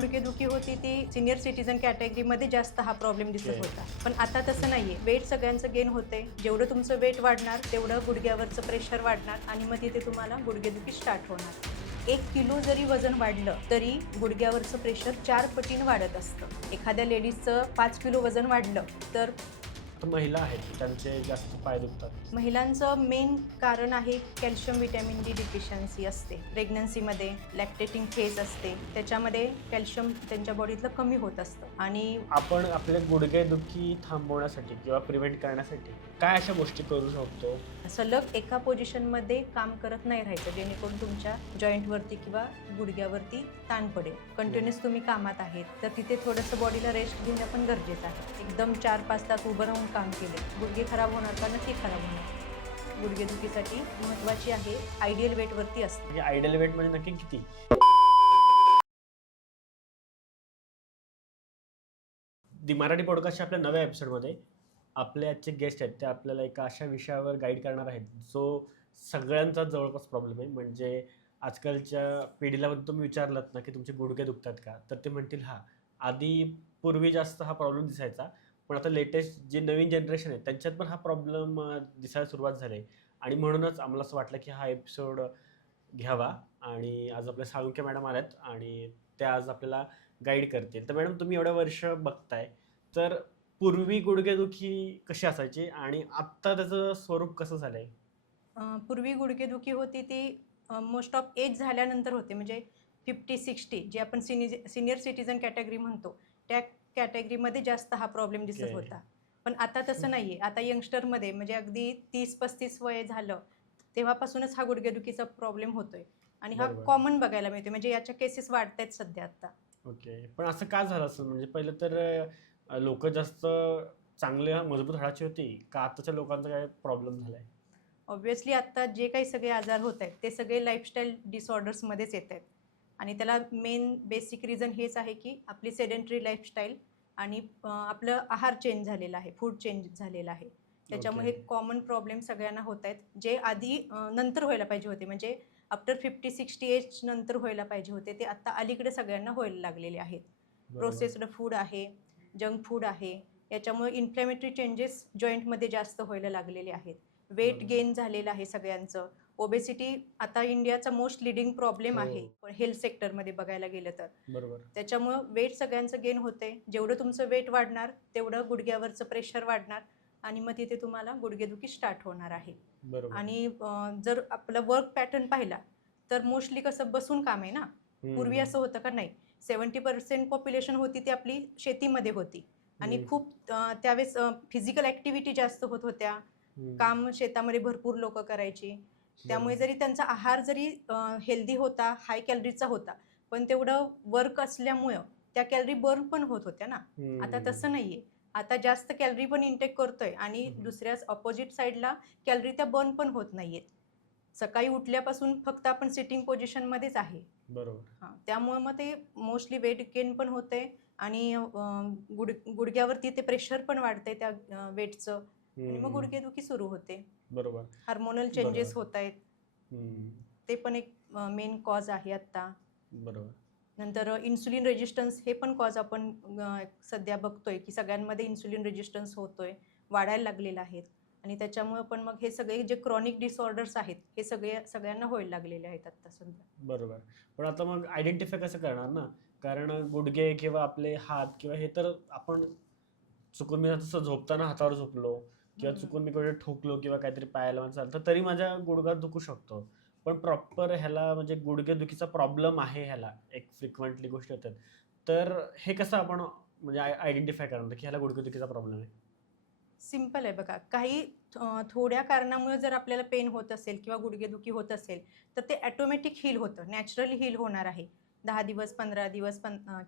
गुडघेदुखी होती ती senior citizen कॅटेगरीमध्ये जास्त हा प्रॉब्लेम दिसत Okay. होता. पण आता तसं नाहीये. वेट सगळ्यांचं गेन होते. जेवढं तुमचं वेट वाढणार तेवढं गुडघ्यावरचं प्रेशर वाढणार आणि मग तिथे तुम्हाला गुडघेदुखी स्टार्ट होणार. 1 किलो जरी वजन वाढलं तरी गुडघ्यावरचं प्रेशर 4 पटीने वाढत असतं. एखाद्या लेडीजचं 5 किलो वजन वाढलं तर आता महिला आहेत त्यांचे जास्त पाय दुखतात. महिलांचं मेन कारण आहे कॅल्शियम व्हिटॅमिन डी डिफिशियन्सी असते. प्रेग्नन्सीमध्ये लॅक्टेटिंग फेज असते, त्याच्यामध्ये कॅल्शियम त्यांच्या बॉडीतलं कमी होत असतं आणि आपण आपले गुडघेदुखी थांबवण्यासाठी किंवा प्रिव्हेंट करण्यासाठी काय अशा गोष्टी करू शकतो? सलग एका पोझिशनमध्ये काम करत नाही राहायचं, जेणेकरून तुमच्या जॉईंटवरती किंवा गुडघ्यावरती ताण पडेल. कंटिन्युअस तुम्ही कामात आहेत तर तिथे थोडंसं बॉडीला रेस्ट घेणं पण गरजेचं आहे. एकदम 4-5 तास उभं राहून काम केले गुडघे खराब होणार का? नक्की खराब होणार. गुडघेदुखीसाठी महत्त्वाची आहे आयडियल वेटवरती असते. म्हणजे आयडियल वेट म्हणजे नक्की किती? दी मराठी पॉडकास्टच्या आपल्या नव्या एपिसोडमध्ये आपले आजचे गेस्ट आहेत ते आपल्याला एका अशा विषयावर गाईड करणार आहेत जो सगळ्यांचा जवळपास प्रॉब्लेम आहे. म्हणजे आजकालच्या पिढीला पण तुम्ही विचारलात ना की तुमचे गुडघे दुखतात का, तर ते म्हणतील हां. आधी पूर्वी जास्त हा प्रॉब्लेम दिसायचा, पण आता लेटेस्ट जे नवीन जनरेशन आहे त्यांच्यात पण हा प्रॉब्लेम दिसायला सुरुवात झाली आहे. आणि म्हणूनच आम्हाला असं वाटलं की हा एपिसोड घ्यावा. आणि आज आपल्या साळुंखे मॅडम आल्यात आणि त्या आज आपल्याला गाईड करतील. तर मॅडम तुम्ही एवढं वर्ष बघताय, तर पूर्वी गुडघेदुखी कशी असायची आणि आत्ता त्याचं स्वरूप कसं झालंय? पूर्वी गुडघेदुखी होती ती मोस्ट ऑफ एज झाल्यानंतर होते, म्हणजे 50-60 जे आपण सिनियर सिटीजन कॅटेगरी म्हणतो त्या कॅटेगरीमध्ये जास्त हा प्रॉब्लेम दिसत ओके. होता. पण आता तसं नाहीये. आता यंगस्टरमध्ये म्हणजे अगदी 30-35 वय झालं तेव्हापासूनच हा गुडघेदुखीचा प्रॉब्लेम होतोय आणि हा बरोबर. कॉमन बघायला मिळतोय. म्हणजे याच्या केसेस वाढतायत सध्या आता. ओके. पण असं का झालं असेल? म्हणजे पहिलं तर जास्त चांगल्या मजबूत हाडाची होती का आताच्या लोकांचा काय प्रॉब्लेम झालाय? ऑब्व्हियसली आत्ता जे काही सगळे आजार होत आहेत ते सगळे लाईफस्टाईल डिसऑर्डर्समध्येच येत आहेत आणि त्याला मेन बेसिक रिझन हेच आहे की आपली सेडेंटरी लाईफस्टाईल आणि आपलं आहार चेंज झालेला आहे, फूड चेंज झालेलं आहे. त्याच्यामुळे हे ओके. कॉमन प्रॉब्लेम सगळ्यांना होत आहेत, जे आधी नंतर व्हायला पाहिजे होते. म्हणजे आफ्टर 50-60 एज नंतर व्हायला पाहिजे होते, ते आत्ता अलीकडे सगळ्यांना व्हायला लागलेले आहेत. बरोबर. प्रोसेस्ड फूड आहे, जंक फूड आहे, याच्यामुळे इन्फ्लॅमेटरी चेंजेस जॉईंटमध्ये जास्त व्हायला लागलेले आहेत. वेट बरोबर. गेन झालेलं आहे सगळ्यांचं. ओबेसिटी आता इंडियाचा मोस्ट लिडिंग प्रॉब्लेम हो. आहे हेल्थ सेक्टरमध्ये बघायला गेलं तर. बरोबर. त्याच्यामुळं वेट सगळ्यांचं गेन होते. जेवढं तुमचं वेट वाढणार तेवढं गुडघ्यावरचं प्रेशर वाढणार आणि मग तिथे तुम्हाला गुडघेदुखी स्टार्ट होणार आहे. बरोबर. आणि जर आपला वर्क पॅटर्न पाहिला तर मोस्टली कसं बसून काम आहे ना. पूर्वी हम्म. असं होतं का नाही, 70% पॉप्युलेशन होती ती आपली शेतीमध्ये होती आणि हम्म. खूप त्यावेळेस फिजिकल ॲक्टिव्हिटी जास्त होत होत्या. हम्म. काम शेतामध्ये भरपूर लोकं करायची. त्यामुळे बरोबर. जरी त्यांचा आहार जरी हेल्दी होता, हाय कॅलरीजचा होता, पण तेवढं वर्क असल्यामुळं त्या कॅलरी बर्न पण होत होत्या ना. आता हम्म. तसं नाहीये. आता जास्त कॅलरी पण इंटेक करतोय आणि हम्म. दुसऱ्याच अपोजिट साईडला कॅलरी त्या बर्न पण होत नाहीयेत. सकाळी उठल्यापासून फक्त आपण सिटिंग पोझिशनमध्येच आहे. बरोबर. हां, त्यामुळे मग ते मोस्टली वेट गेन पण होतंय आणि गुडघ्यावरती ते प्रेशर पण वाढतंय त्या वेटचं आणि मग हम्म. गुडघेदुखी सुरू होते. बरोबर. हार्मोनल चेंजेस बरोबर. होत आहेत. हम्म. ते पण एक मेन कॉज आहे आत्ता. बरोबर. नंतर इन्सुलिन रेजिस्टन्स हे पण कॉज आपण सध्या बघतोय की सगळ्यांमध्ये इन्सुलिन रेजिस्टन्स होतोय, वाढायला लागलेला आहे आणि त्याच्यामुळे पण मग हे सगळे जे क्रॉनिक डिसऑर्डर्स आहेत हे सगळ्यांना व्हायला लागलेले आहेत आत्ता सध्या. बरोबर. पण आता मग आयडेंटिफाय कसं करणार ना? कारण गुडघे किंवा आपले हात किंवा हे तर आपण चुकून मी तसं झोपताना हातावर झोपलो किंवा चुकून मी कुठे ठोकलो किंवा काहीतरी पायाला चालतं तरी माझ्या गुडघा दुखू शकतो. पण प्रॉपर ह्याला म्हणजे गुडघेदुखीचा प्रॉब्लेम आहे ह्याला एक फ्रिक्वेंटली गोष्ट होतात. तर हे कसं आपण म्हणजे आयडेंटिफाय करणार की ह्याला गुडघेदुखीचा प्रॉब्लेम आहे? सिंपल आहे बघा. काही थोड्या कारणामुळे जर आपल्याला पेन होत असेल किंवा गुडघेदुखी होत असेल, तर ते ऑटोमॅटिक हील होतं. नॅचरली हील होणार आहे. 10 दिवस, 15 दिवस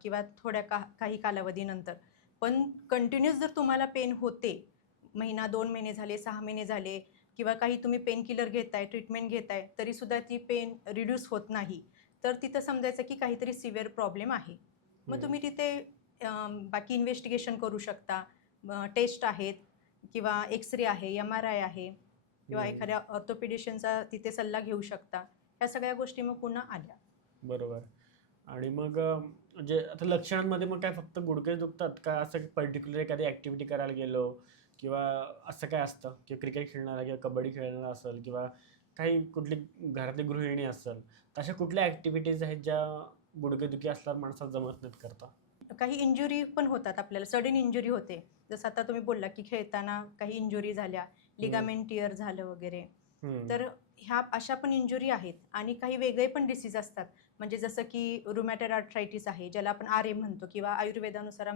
किंवा थोड्या काही कालावधीनंतर. पण कंटिन्यूअस जर तुम्हाला पेन होते, महिना, 2 महिने झाले, 6 महिने झाले किंवा काही तुम्ही पेन किलर घेताय, ट्रीटमेंट घेताय, तरीसुद्धा ती पेन रिड्यूस होत नाही, तर तिथं समजायचं की काहीतरी सिव्हिअर प्रॉब्लेम आहे. मग हम्म. तुम्ही तिथे बाकी इन्व्हेस्टिगेशन करू शकता. टेस्ट आहेत किंवा एक्स-रे आहे, एम-आर-आय आहे किंवा हम्म. एखाद्या ऑर्थोपेडिशियनचा तिथे सल्ला घेऊ शकता. ह्या सगळ्या गोष्टी मग पुन्हा आल्या. बरोबर. आणि मग म्हणजे आता लक्षणांमध्ये मग काय फक्त गुडघे दुखतात का, असं पर्टिक्युलर एखादी ॲक्टिव्हिटी करायला गेलो किंवा असं काय असतं की क्रिकेट खेळणारा किंवा कबड्डी खेळणारा असेल किंवा काही कुठली घरातली गृहिणी असेल, तर अशा कुठल्या ॲक्टिव्हिटीज आहेत ज्या गुडघेदुखी असल्यावर माणसाला जमत नाहीत करता? काही इंजुरी पण होतात आपल्याला, सडन इंजुरी होते. जसं आता तुम्ही बोलला, की खेळताना काही इंजुरी झाल्या, हम्म, लिगामेंट टिअर झालं वगैरे. हम्म, तर ह्या अशा पण इंजुरी आहेत आणि काही वेगळे पण डिसीज असतात. म्हणजे जसं की रुमॅटॉइड आर्थरायटिस आहे, ज्याला आपण आरएम म्हणतो किंवा आयुर्वेदानुसार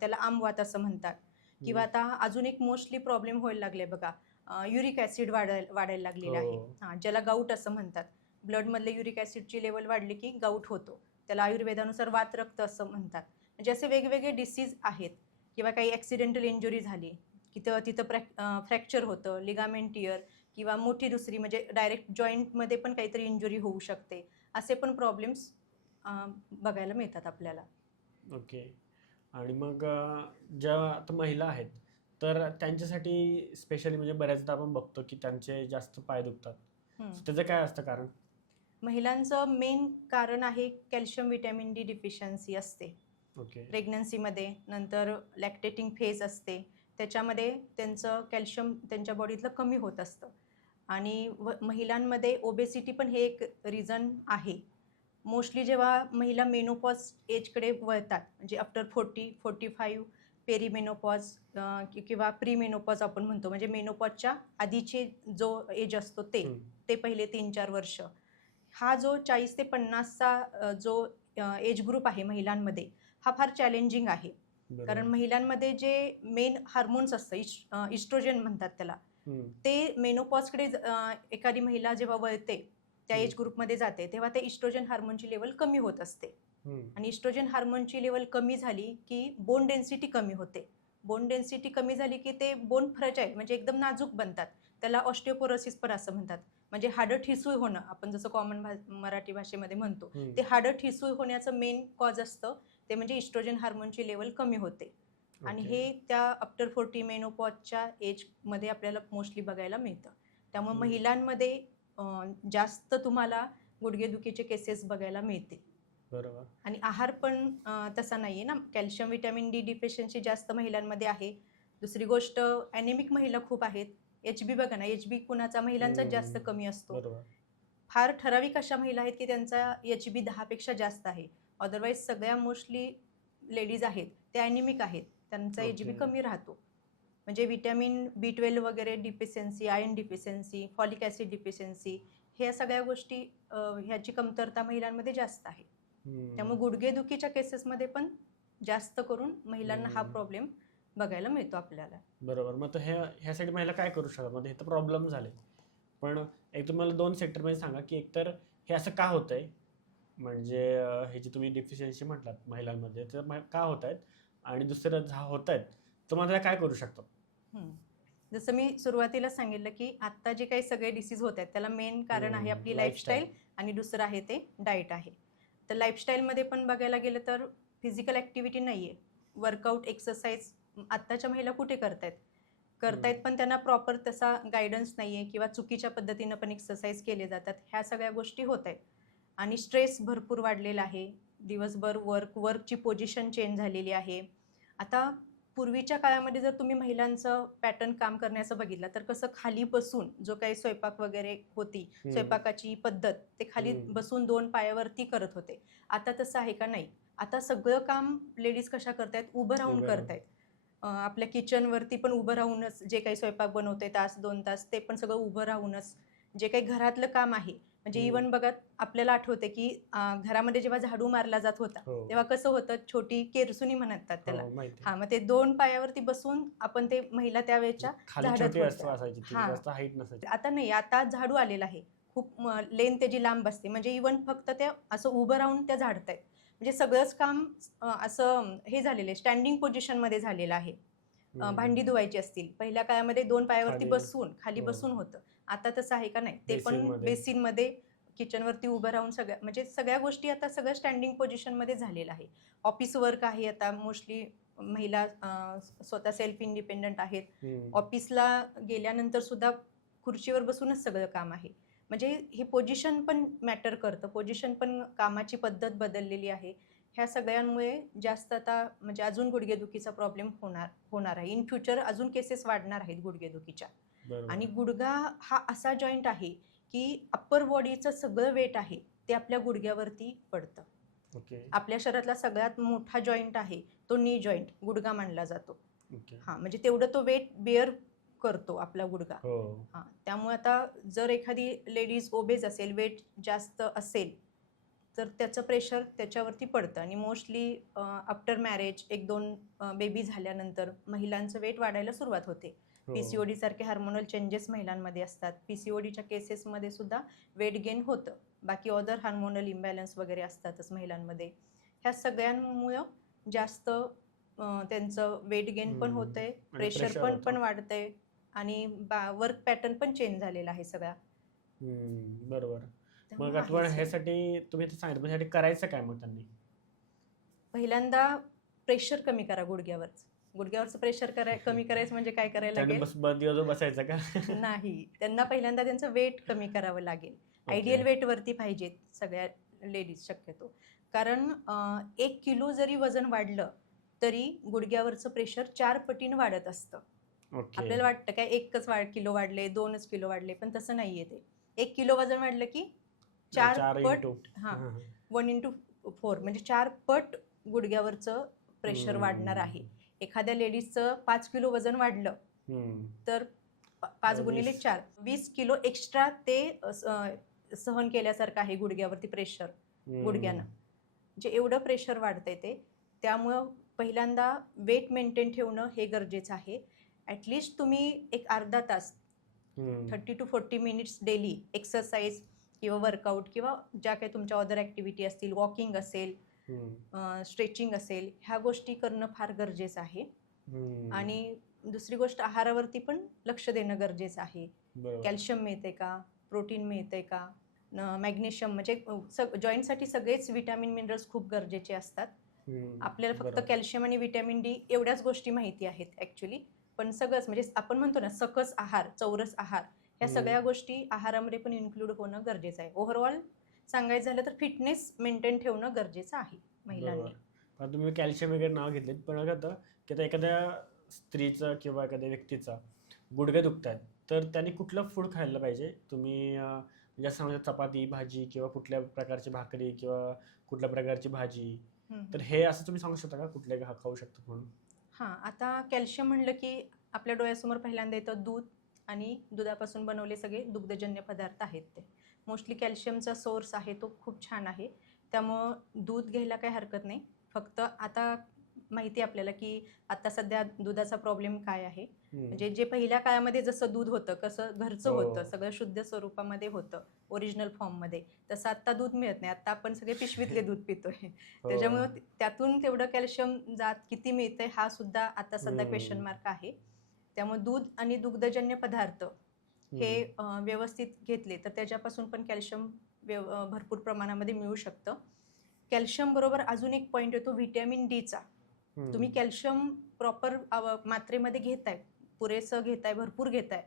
त्याला आमवात असं म्हणतात. किंवा हम्म. आता अजून एक मोस्टली प्रॉब्लेम व्हायला लागले बघा, युरिक ॲसिड वाढायला लागलेलं हो. आहे. ज्याला गाऊट असं म्हणतात. ब्लडमधले युरिक ॲसिडची लेवल वाढली की गाऊट होतो. त्याला आयुर्वेदानुसार वातरक्त असं म्हणतात. म्हणजे असे वेगवेगळे डिसीज आहेत. किंवा काही ॲक्सिडेंटल इंजुरी झाली की तिथं फ्रॅक्चर होतं, लिगामेंट टिअर किंवा मोठी दुसरी म्हणजे डायरेक्ट जॉईंटमध्ये पण काहीतरी इंजुरी होऊ शकते. असे पण प्रॉब्लेम्स बघायला मिळतात आपल्याला. ओके. आणि मग ज्या आता महिला आहेत, तर त्यांच्यासाठी स्पेशली म्हणजे बऱ्याचदा आपण बघतो की त्यांचे जास्त पाय दुखतात. हं. So त्याचं काय असतं कारण? महिलांचं मेन कारण आहे कॅल्शियम व्हिटॅमिन डी डिफिशियन्सी असते. ओके. प्रेग्नन्सीमध्ये, नंतर लॅक्टेटिंग फेज असते. त्याच्यामध्ये त्यांचं कॅल्शियम त्यांच्या बॉडीतलं कमी होत असतं. आणि महिलांमध्ये ओबेसिटी पण हे एक रिझन आहे. मोस्टली जेव्हा महिला मेनोपॉज एजकडे वळतात, म्हणजे आफ्टर 40-45 पेरीमेनोपॉज किंवा प्रीमेनोपॉज आपण म्हणतो, म्हणजे मेनोपॉजच्या आधीचे जो एज असतो ते हम्म, ते पहिले 3-4 वर्ष. हा जो 40 ते 50चा जो एज ग्रुप आहे महिलांमध्ये, हा फार चॅलेंजिंग आहे. कारण बरोबर. महिलांमध्ये जे मेन हार्मोन्स असतं, इस्ट्रोजन म्हणतात त्याला, हम्म, ते मेनोपॉजकडे एखादी महिला जेव्हा वळते, त्या हम्म, एज ग्रुपमध्ये जाते, तेव्हा ते इस्ट्रोजन हार्मोनची लेवल कमी होत असते. हम्म. आणि इस्ट्रोजन हार्मोनची लेवल कमी झाली की बोन डेन्सिटी कमी होते. बोन डेन्सिटी कमी झाली की ते बोन फ्रजाईल म्हणजे एकदम नाजूक बनतात. त्याला ऑस्टिओपोरोसिस पण असं म्हणतात. म्हणजे हाडं ठिसूळ होणं, आपण जसं कॉमन मराठी भाषेमध्ये म्हणतो, हम्म. ते हाडं ठिसूळ होण्याचं मेन कॉज असतं, ते म्हणजे इस्ट्रोजन हार्मोनची लेवल कमी होते. आणि ओके. हे त्या आफ्टर 40 मेनोपॉजच्या एजमध्ये आपल्याला मोस्टली बघायला मिळतं. त्यामुळे हम्म. महिलांमध्ये जास्त तुम्हाला गुडघेदुखीचे केसेस बघायला मिळतील. बरोबर. आणि आहार पण तसा नाही आहे ना, कॅल्शियम व्हिटॅमिन डी डिफिशियन्सी जास्त महिलांमध्ये आहे. दुसरी गोष्ट, ॲनेमिक महिला खूप आहेत. एच-बी बघा ना, एच-बी कुणाचा महिलांचाच जास्त हम्म. कमी असतो. बरोबर. फार ठराविक अशा महिला आहेत की त्यांचा एच-बी 10 पेक्षा जास्त आहे. अदरवाईज सगळ्या मोस्टली लेडीज आहेत, त्या ॲनेमिक आहेत. त्यांचा एच-बी ओके. कमी राहतो. म्हणजे व्हिटॅमिन बी12 वगैरे deficiency, iron deficiency, folic acid deficiency, ह्या सगळ्या गोष्टी ह्याची कमतरता महिलांमध्ये जास्त आहे. हम्म. त्यामुळे गुडघेदुखीच्या केसेसमध्ये पण जास्त करून महिलांना हा हम्म. प्रॉब्लेम बघायला मिळतो आपल्याला. बरोबर. मग तर ह्यासाठी महिला काय करू शकतात? म्हणजे हे तर प्रॉब्लेम झाले. पण एक तुम्हाला 2 सेक्टरमध्ये सांगा, की एकतर हे असं का होतंय? म्हणजे हे जे तुम्ही डिफिशियन्सी म्हटलात महिलांमध्ये, तर का होत आहेत? आणि दुसरं होत आहेत, तर मग त्याला काय करू शकतात? हं. जसं मी सुरुवातीला सांगितलं, की आत्ता जे काही सगळे डिसीज होत आहेत, त्याला मेन कारण आहे आपली लाईफस्टाईल. लाईफस्टाईल आणि दुसरं आहे ते डाएट आहे. तर लाईफस्टाईलमध्ये पण बघायला गेलं तर फिजिकल ॲक्टिव्हिटी नाही आहे. वर्कआउट, एक्सरसाइज आत्ताच्या महिला कुठे करतायत? करतायत पण त्यांना प्रॉपर तसा गाईडन्स नाही आहे किंवा चुकीच्या पद्धतीनं पण एक्सरसाइज केले जातात. ह्या सगळ्या गोष्टी होत आहेत. आणि स्ट्रेस भरपूर वाढलेला आहे. दिवसभर वर्कची पोझिशन चेंज झालेली आहे. आता पूर्वीच्या काळामध्ये जर तुम्ही महिलांचं पॅटर्न काम करण्याचं बघितलं, तर कसं खाली बसून जो काही स्वयंपाक वगैरे होती, हम्म, स्वयंपाकाची पद्धत, ते खाली हम्म. बसून 2 पायावरती करत होते. आता तसं आहे का? नाही. आता सगळं काम लेडीज कशा करतायत? उभं राहून उभे राहून. करतायत. आपल्या किचनवरती पण उभं राहूनच जे काही स्वयंपाक बनवते तास 2 तास, ते पण सगळं उभं राहूनच. जे काही घरातलं काम आहे, म्हणजे हम्म. इव्हन बघा, आपल्याला आठवते की घरामध्ये जेव्हा झाडू मारला जात होता, हो. तेव्हा कसं होतं, छोटी केरसुणी म्हणतात त्याला. हो, माहिती आहे. हां, मग ते 2 पायावरती बसून आपण ते महिला म्हणजे त्यावेळच्या खाली झाडत छोटी होत्या. असायची, तिची हां. जास्त हाईट नसायची. आता नाही, आता झाडू आलेला आहे. खूप लेन त्याची लांब असते. म्हणजे इव्हन फक्त ते असं उभं राहून त्या झाडतायत. म्हणजे सगळंच काम असं हे झालेलं आहे, स्टँडिंग पोझिशनमध्ये झालेलं आहे. भांडी हम्म. धुवायची असतील, पहिल्या काळामध्ये 2 पायावरती खाली. बसून, खाली हो. बसून होतं. आता तसं आहे का? नाही. ते पण बेसिनमध्ये. बेसिनमध्ये, किचनवरती उभं राहून म्हणजे सगळ्या गोष्टी आता सगळं स्टँडिंग पोझिशनमध्ये झालेलं आहे. ऑफिस वर्क आहे आता मोस्टली महिला स्वतः सेल्फ इंडिपेंडंट आहेत. हम्म. ऑफिसला गेल्यानंतर सुद्धा खुर्चीवर बसूनच सगळं काम आहे. म्हणजे हे पोझिशन पण मॅटर करतं, पोझिशन पण, कामाची पद्धत बदललेली आहे. ह्या सगळ्यांमुळे जास्त आता म्हणजे अजून गुडघेदुखीचा प्रॉब्लेम होणार आहे. इन फ्युचर अजून केसेस वाढणार आहेत गुडघेदुखीच्या. आणि बरोबर. गुडघा हा असा जॉईंट आहे की अप्पर बॉडीचं सगळं वेट आहे ते आपल्या गुडघ्यावरती पडतं. ओके. आपल्या शरीरातला सगळ्यात मोठा जॉईंट आहे तो नी जॉईंट, गुडघा मानला जातो. ओके. हां, म्हणजे तेवढं तो वेट बेअर करतो आपला गुडघा. हो. हां, त्यामुळे आता जर एखादी लेडीज ओबेज असेल, वेट जास्त असेल, तर त्याचं प्रेशर त्याच्यावरती पडतं आणि मोस्टली आफ्टर मॅरेज 1-2 बेबी झाल्यानंतर महिलांचं वेट वाढायला सुरुवात होते. हो. पी-सी-ओ-डी सारखे हार्मोनल चेंजेस महिलांमध्ये असतात. पी-सी-ओ-डीच्या केसेसमध्ये सुद्धा वेट गेन होतं. बाकी अदर हार्मोनल इम्बॅलन्स वगैरे असतातच महिलांमध्ये. ह्या सगळ्यांमुळं जास्त त्यांचं वेट गेन पण होतंय, आणि प्रेशर प्रेशर पण होतं. पण वाढतंय आणि वर्क पॅटर्न पण चेंज झालेला आहे सगळा. बरोबर. मग त्यामुळं आपण आहेच हे. ह्यासाठी तुम्ही ते सांगितलं, मग ह्यासाठी करायचं काय मग त्यांनी? पहिल्यांदा प्रेशर कमी करा गुडघ्यावरचं. गुडघ्यावरचं प्रेशर कमी करायचं म्हणजे काय करायला त्याने लागेल? बस दिवसभर बसायचं का? नाही. त्यांना पहिल्यांदा त्यांचं वेट कमी करावं लागेल. ओके. आयडियल वेटवरती पाहिजेत सगळ्या लेडीज शक्यतो. कारण 1 किलो जरी वजन वाढलं, तरी गुडघ्यावरचं प्रेशर 4 पटीने वाढत असतं. ओके. आपल्याला वाटतं काय 1च किलो वाढले, 2च किलो वाढले, पण तसं नाहीये ते. 1 किलो वजन वाढलं की 4 4 पट, इंटू. हां, 1 into 4 म्हणजे 4 पट गुडघ्यावरचं प्रेशर वाढणार आहे. एखाद्या लेडीजचं 5 किलो वजन वाढलं, तर 5 गुणिले 4 20 किलो एक्स्ट्रा ते सहन केल्यासारखं आहे गुडघ्यावरती प्रेशर, गुडघ्यानं. म्हणजे एवढं प्रेशर वाढतंय ते. त्यामुळं पहिल्यांदा वेट मेंटेन ठेवणं हे गरजेचं आहे. ॲटलीस्ट तुम्ही एक अर्धा तास 30 to 40 मिनिट्स डेली एक्सरसाइज किंवा वर्कआउट किंवा ज्या काही तुमच्या अदर ॲक्टिव्हिटी असतील, वॉकिंग असेल, स्ट्रेचिंग असेल, ह्या गोष्टी करणं फार गरजेचं आहे. आणि दुसरी गोष्ट, आहारावरती पण लक्ष देणं गरजेचं आहे. बरोबर. कॅल्शियम मिळते का? प्रोटीन मिळते का? मॅग्नेशियम, म्हणजे जॉईंटसाठी सगळेच विटॅमिन मिनरल्स खूप गरजेचे असतात. आपल्याला फक्त बरोबर. कॅल्शियम आणि विटॅमिन डी एवढ्याच गोष्टी माहिती आहेत ॲक्च्युली. पण सगळंच म्हणजे आपण म्हणतो ना सकस आहार, चौरस आहार, ह्या सगळ्या गोष्टी आहारामध्ये पण इन्क्लूड होणं गरजेचं आहे. ओव्हरऑल सांगायचं झालं तर फिटनेस मेंटेन ठेवणं गरजेचं आहे बरोबर. महिलांनी. आता तुम्ही कॅल्शियम वगैरे नाव घेतलेत, पण काय होतं की आता एखाद्या स्त्रीचं किंवा एखाद्या व्यक्तीचा गुडघे दुखतात, तर त्यांनी कुठलं फूड खायला पाहिजे? तुम्ही म्हणजे असं म्हणजे चपाती, भाजी किंवा कुठल्या प्रकारची भाकरी किंवा कुठल्या प्रकारची भाजी, तर हे असं तुम्ही सांगू शकता का कुठले खाऊ शकतो म्हणून? हां, आता कॅल्शियम म्हणलं की आपल्या डोळ्यासमोर पहिल्यांदा येतं दूध आणि दुधापासून बनवले सगळे दुग्धजन्य पदार्थ आहेत ते. मोस्टली कॅल्शियमचा सोर्स आहे तो खूप छान आहे. त्यामुळं दूध घ्यायला काही हरकत नाही. फक्त आता माहिती आहे आपल्याला की आता सध्या दुधाचा प्रॉब्लेम काय आहे. म्हणजे जे पहिल्या काळामध्ये जसं दूध होतं, कसं घरचं होतं, हो. सगळं शुद्ध स्वरूपामध्ये होतं, ओरिजिनल फॉर्ममध्ये. तसं आत्ता दूध मिळत नाही. आत्ता आपण सगळे पिशवीतले दूध पितोय. हो. त्याच्यामुळं त्यातून तेवढं कॅल्शियम जात किती मिळतंय हा सुद्धा आता सध्या क्वेश्चन मार्क आहे. त्यामुळे दूध आणि दुग्धजन्य पदार्थ हे व्यवस्थित घेतले तर त्याच्यापासून पण कॅल्शियम भरपूर प्रमाणामध्ये मिळू शकतं. कॅल्शियम बरोबर अजून एक पॉईंट येतो व्हिटॅमिन डीचा. तुम्ही कॅल्शियम प्रॉपर मात्रेमध्ये घेताय, पुरेसं घेताय, भरपूर घेताय,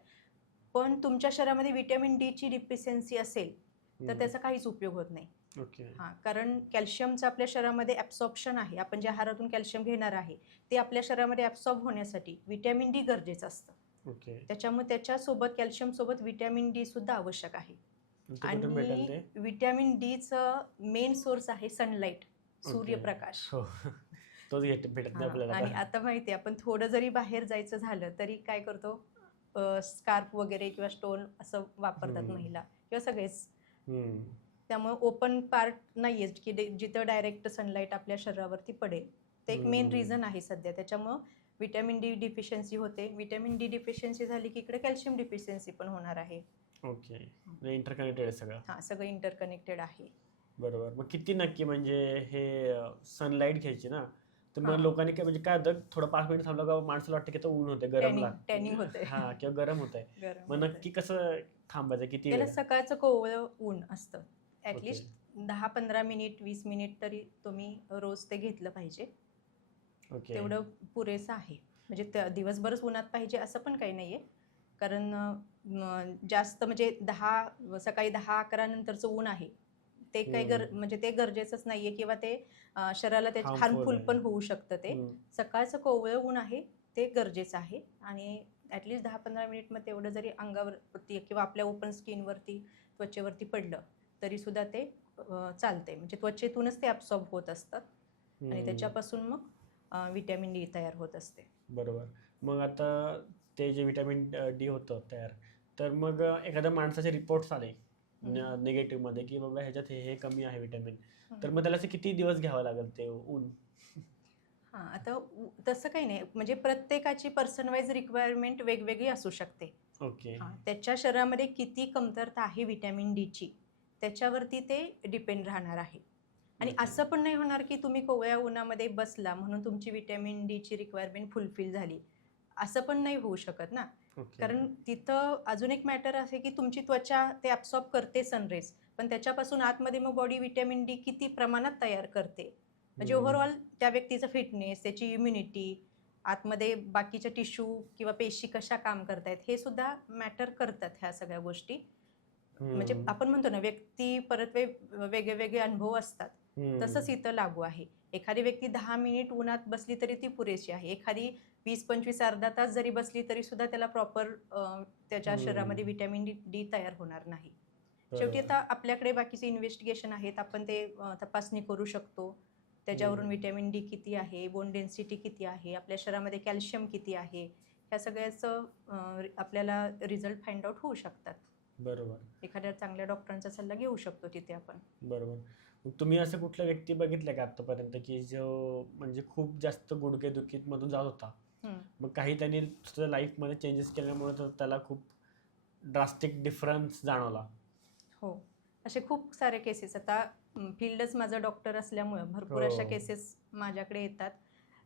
पण तुमच्या शरीरामध्ये व्हिटॅमिन डीची डिफिशियन्सी असेल तर त्याचा काहीच उपयोग होत नाही. ओके. हां, कारण कॅल्शियमचं आपल्या शरीरामध्ये ॲब्सॉर्प्शन आहे. आपण ज्या आहारातून कॅल्शियम घेणार आहे, ते आपल्या शरीरामध्ये ॲब्सॉर्ब होण्यासाठी व्हिटॅमिन डी गरजेचं असतं. ओके. त्याच्यामुळे त्याच्यासोबत कॅल्शियमसोबत व्हिटॅमिन डी सुद्धा आवश्यक आहे. ते कुठून भेटेल आणि ते? व्हिटॅमिन डीचं मेन सोर्स आहे सनलाईट, ओके. सूर्यप्रकाश. हो. तोच भेटत नाही हां, आपल्याला आणि आता. आता माहिती आहे आपण थोडं जरी बाहेर जायचं झालं तरी काय करतो, स्कार्फ वगैरे किंवा स्टोन असं वापरतात हं. महिला किंवा सगळेच. हं. त्यामुळे ओपन पार्ट नाही आहे की जिथं डायरेक्ट सनलाईट आपल्या शरीरावरती पडेल. ते एक मेन रिझन आहे सध्या. त्याच्यामुळं व्हिटॅमिन डी डिफिशियन्सी होते. व्हिटॅमिन डी डिफिशियन्सी झाली की इकडे कॅल्शियम डिफिशियन्सी पण होणार आहे. ओके. म्हणजे इंटरकनेक्टेड आहे सगळं. हां, सगळं इंटरकनेक्टेड आहे. बरोबर. मग किती नक्की म्हणजे हे सनलाईट घ्यायची ना, तर मग हां, लोकांनी काय म्हणजे काय होतं थोडं 5 मिनिट थांबलं का माणसाला वाटतं की आता ऊन होतंय, गरम टॅनिंग होते. हां, किंवा गरम होतंय. गरम मग होतंय. नक्की कसं थांबायचं? किती त्याला वेळ? सकाळचं कोवळं ऊन असतं. ओके. ॲटलीस्ट 10-15 मिनिट, 20 मिनिट तरी तुम्ही रोज ते घेतलं पाहिजे. ओके. तेवढं पुरेसं आहे. म्हणजे दिवसभरच उन्हात पाहिजे असं पण काही नाहीये. कारण जास्त म्हणजे सकाळी 10-11 नंतरचं ऊन आहे ते काही म्हणजे ते गरजेचंच नाहीये किंवा ते शरीराला ते Harmful हार्मफुल आहे. पण होऊ शकतं ते. सकाळचं कोवळं ऊन आहे ते गरजेचं आहे आणि ॲटलिस्ट 10-15 मिनिट मग तेवढं जरी अंगावरती किंवा आपल्या ओपन स्किनवरती त्वचेवरती पडलं तरी सुद्धा ते चालते. म्हणजे त्वचेतूनच ते ॲब्सॉर्ब होत असतात आणि त्याच्यापासून मग व्हिटॅमिन डी तयार होत असते. बरोबर. मग आता ते जे व्हिटॅमिन डी होतं तयार, तर मग एखाद्या माणसाचे रिपोर्ट्स आले निगेटिव्हमध्ये की बाबा ह्याच्यात हे कमी आहे व्हिटॅमिन, तर मग त्याला असे किती दिवस घ्यावं लागेल ते ऊन? हां, आता तसं काही नाही. म्हणजे प्रत्येकाची पर्सन वाईज रिक्वायरमेंट वेगवेगळी असू शकते. ओके. हां, त्याच्या शरीरामध्ये किती कमतरता आहे व्हिटॅमिन डीची, त्याच्यावरती ते डिपेंड राहणार आहे. आणि ओके. असं पण नाही होणार की तुम्ही कोवळ्या उन्हामध्ये बसला म्हणून तुमची व्हिटॅमिन डीची रिक्वायरमेंट फुलफिल झाली. असं पण नाही होऊ शकत ना. ओके. कारण तिथं अजून एक मॅटर असे की तुमची त्वचा ते ॲब्सॉर्ब करते सनरेज, पण त्याच्यापासून आतमध्ये मग बॉडी व्हिटॅमिन डी किती प्रमाणात तयार करते. म्हणजे ओव्हरऑल त्या व्यक्तीचा फिटनेस, त्याची इम्युनिटी, आतमध्ये बाकीच्या टिश्यू किंवा पेशी कशा काम करतायत हे सुद्धा मॅटर करतात ह्या सगळ्या गोष्टी. म्हणजे आपण म्हणतो ना व्यक्ती परत वेगळे वेगळे अनुभव असतात. तसंच इथं लागू आहे. एखादी व्यक्ती 10 मिनिट उन्हात बसली तरी ती पुरेशी आहे. एखादी 20-25 अर्धा तास जरी बसली तरी सुद्धा त्याला प्रॉपर त्याच्या शरीरामध्ये व्हिटॅमिन डी तयार होणार नाही. शेवटी आता आपल्याकडे बाकीचे इन्व्हेस्टिगेशन आहेत. आपण ते तपासणी करू शकतो. त्याच्यावरून व्हिटॅमिन डी किती आहे, बोन डेन्सिटी किती आहे, आपल्या शरीरामध्ये कॅल्शियम किती आहे, ह्या सगळ्याचं आपल्याला रिझल्ट फाइंड आउट होऊ शकतात. बरोबर. एखाद्या चांगल्या डॉक्टरांचा सल्ला घेऊ शकतो तिथे आपण. बरोबर. मग तुम्ही असं कुठला व्यक्ती बघितलाय का आतापर्यंत की जो म्हणजे खूप जास्त गुडघेदुखीमधून जात होता, मग काही त्यांनी त्याच्या लाईफमध्ये चेंजेस केल्यामुळे तर त्याला खूप ड्रास्टिक डिफरन्स जाणवला? हो, असे खूप सारे केसेस आता फील्डच माझं डॉक्टर असल्यामुळं भरपूर अशा हो. केसेस माझ्याकडे येतात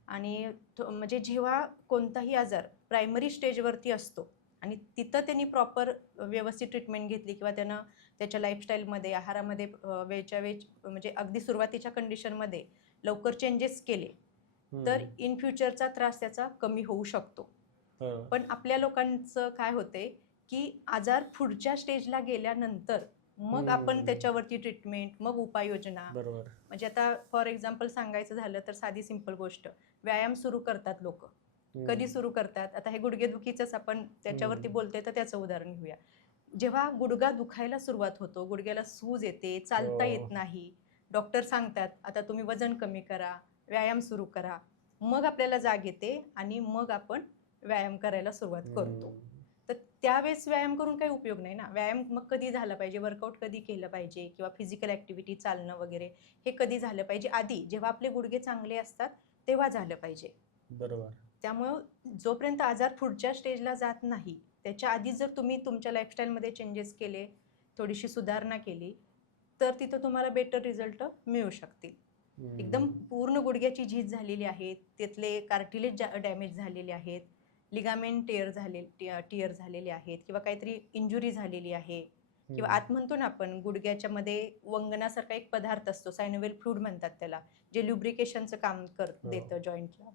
आणि म्हणजे जेव्हा कोणताही आजार प्रायमरी स्टेजवरती असतो आणि तिथं त्यांनी प्रॉपर व्यवस्थित ट्रीटमेंट घेतली किंवा त्यानं त्याच्या लाईफस्टाईलमध्ये, आहारामध्ये वेळच्या वेळ म्हणजे अगदी सुरुवातीच्या कंडिशनमध्ये लवकर चेंजेस केले, तर इन फ्युचरचा त्रास त्याचा कमी होऊ शकतो. पण आपल्या लोकांचं काय होते की आजार पुढच्या स्टेजला गेल्यानंतर मग आपण त्याच्यावरती ट्रीटमेंट, मग उपाययोजना. बरोबर. म्हणजे आता फॉर एक्झाम्पल सांगायचं झालं तर साधी सिंपल गोष्ट, व्यायाम सुरू करतात लोक. कधी सुरू करतात? आता हे गुडघेदुखीचंच आपण त्याच्यावरती बोलतोय तर त्याचं उदाहरण घेऊया. जेव्हा गुडघा दुखायला सुरुवात होतो, गुडघ्याला सूज येते, चालता येत नाही, डॉक्टर सांगतात आता तुम्ही वजन कमी करा, व्यायाम सुरू करा. मग आपल्याला जाग येते आणि मग आपण व्यायाम करायला सुरुवात करतो. तर त्यावेळेस व्यायाम करून काही उपयोग नाही ना. व्यायाम मग कधी झाला पाहिजे, वर्कआउट कधी केलं पाहिजे किंवा फिजिकल ॲक्टिव्हिटी चालणं वगैरे हे कधी झालं पाहिजे? आधी जेव्हा आपले गुडघे चांगले असतात तेव्हा झालं पाहिजे. बरोबर. त्यामुळं जोपर्यंत आजार पुढच्या स्टेजला जात नाही, त्याच्या आधी जर तुम्ही तुमच्या लाईफस्टाईलमध्ये चेंजेस केले, थोडीशी सुधारणा केली, तर तिथं तुम्हाला बेटर रिझल्ट मिळू शकतील. एकदम पूर्ण गुडघ्याची झीज झालेली आहे, त्यातले कार्टिलेज डॅमेज झालेले आहेत, लिगामेंट टिअर झालेले आहेत किंवा काहीतरी इंजुरी झालेली आहे किंवा आत म्हणतो ना आपण गुडघ्याच्या मध्ये वंगणासारखा एक पदार्थ असतो, सायनोव्हेल फ्लूइड म्हणतात त्याला, जे ल्युब्रिकेशनचं काम देतं जॉईंटला.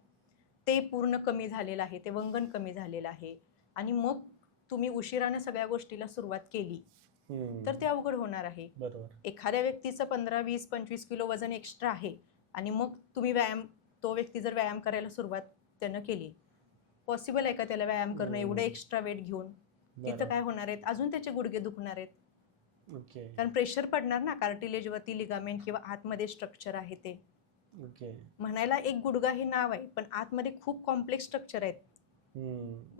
ते पूर्ण कमी झालेलं आहे, ते वंगण कमी झालेलं आहे आणि मग तुम्ही उशिरानं सगळ्या गोष्टीला सुरुवात केली तर ते अवघड होणार आहे. बरोबर. एखाद्या व्यक्तीचं 15, 20, 25 किलो वजन एक्स्ट्रा आहे आणि मग तुम्ही तो व्यक्ती जर व्यायाम करायला सुरुवात त्यानं केली, पॉसिबल आहे का त्याला व्यायाम करणं एवढं एक्स्ट्रा वेट घेऊन? तिथं काय होणार आहेत? अजून त्याचे गुडघे दुखणार आहेत. ओके. कारण प्रेशर पडणार ना कार्टिलेजवरती, लिगामेंट किंवा आतमध्ये स्ट्रक्चर आहे ते. ओके. म्हणायला एक गुडघा हे नाव आहे, पण आतमध्ये खूप कॉम्प्लेक्स स्ट्रक्चर आहेत.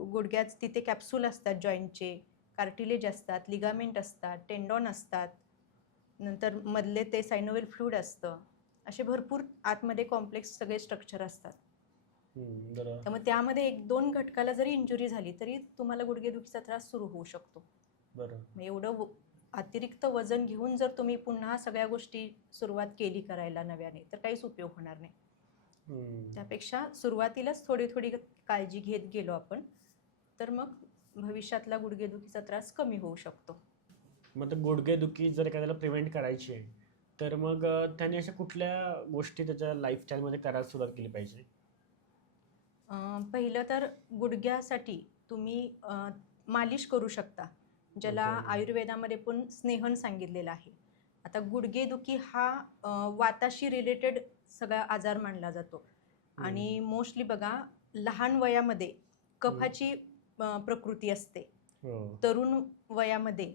गुडघ्यात तिथे कॅप्सूल असतात जॉईंटचे, कार्टिलेज असतात, लिगामेंट असतात, टेंडॉन असतात, नंतर मधले ते सायनोव्हेल फ्लूइड असतं. असे भरपूर आतमध्ये कॉम्प्लेक्स सगळे स्ट्रक्चर असतात. बरोबर. त्यामुळे त्यामध्ये 1-2 घटकाला जरी इंजुरी झाली तरी तुम्हाला गुडघेदुखीचा त्रास सुरू होऊ शकतो. बरोबर. मग एवढं अतिरिक्त वजन घेऊन जर तुम्ही पुन्हा सगळ्या गोष्टी सुरुवात केली करायला नव्याने तर काहीच उपयोग होणार नाही. त्यापेक्षा सुरुवातीलाच थोडी थोडी काळजी घेत गेलो आपण तर मग भविष्यातला गुडघेदुखीचा त्रास कमी होऊ शकतो. मग तर गुडघेदुखी जर एखाद्याला प्रिव्हेंट करायची आहे, तर मग त्याने अशा कुठल्या गोष्टी त्याच्या लाईफस्टाईलमध्ये करायला सुरुवात केली पाहिजे? पहिलं तर गुडघ्यासाठी तुम्ही मालिश करू शकता, ज्याला ओके. आयुर्वेदामध्ये पण स्नेहन सांगितलेलं आहे. आता गुडघेदुखी हा वाताशी रिलेटेड सगळा आजार मानला जातो आणि मोस्टली बघा लहान वयामध्ये कफाची प्रकृती असते, हो. तरुण वयामध्ये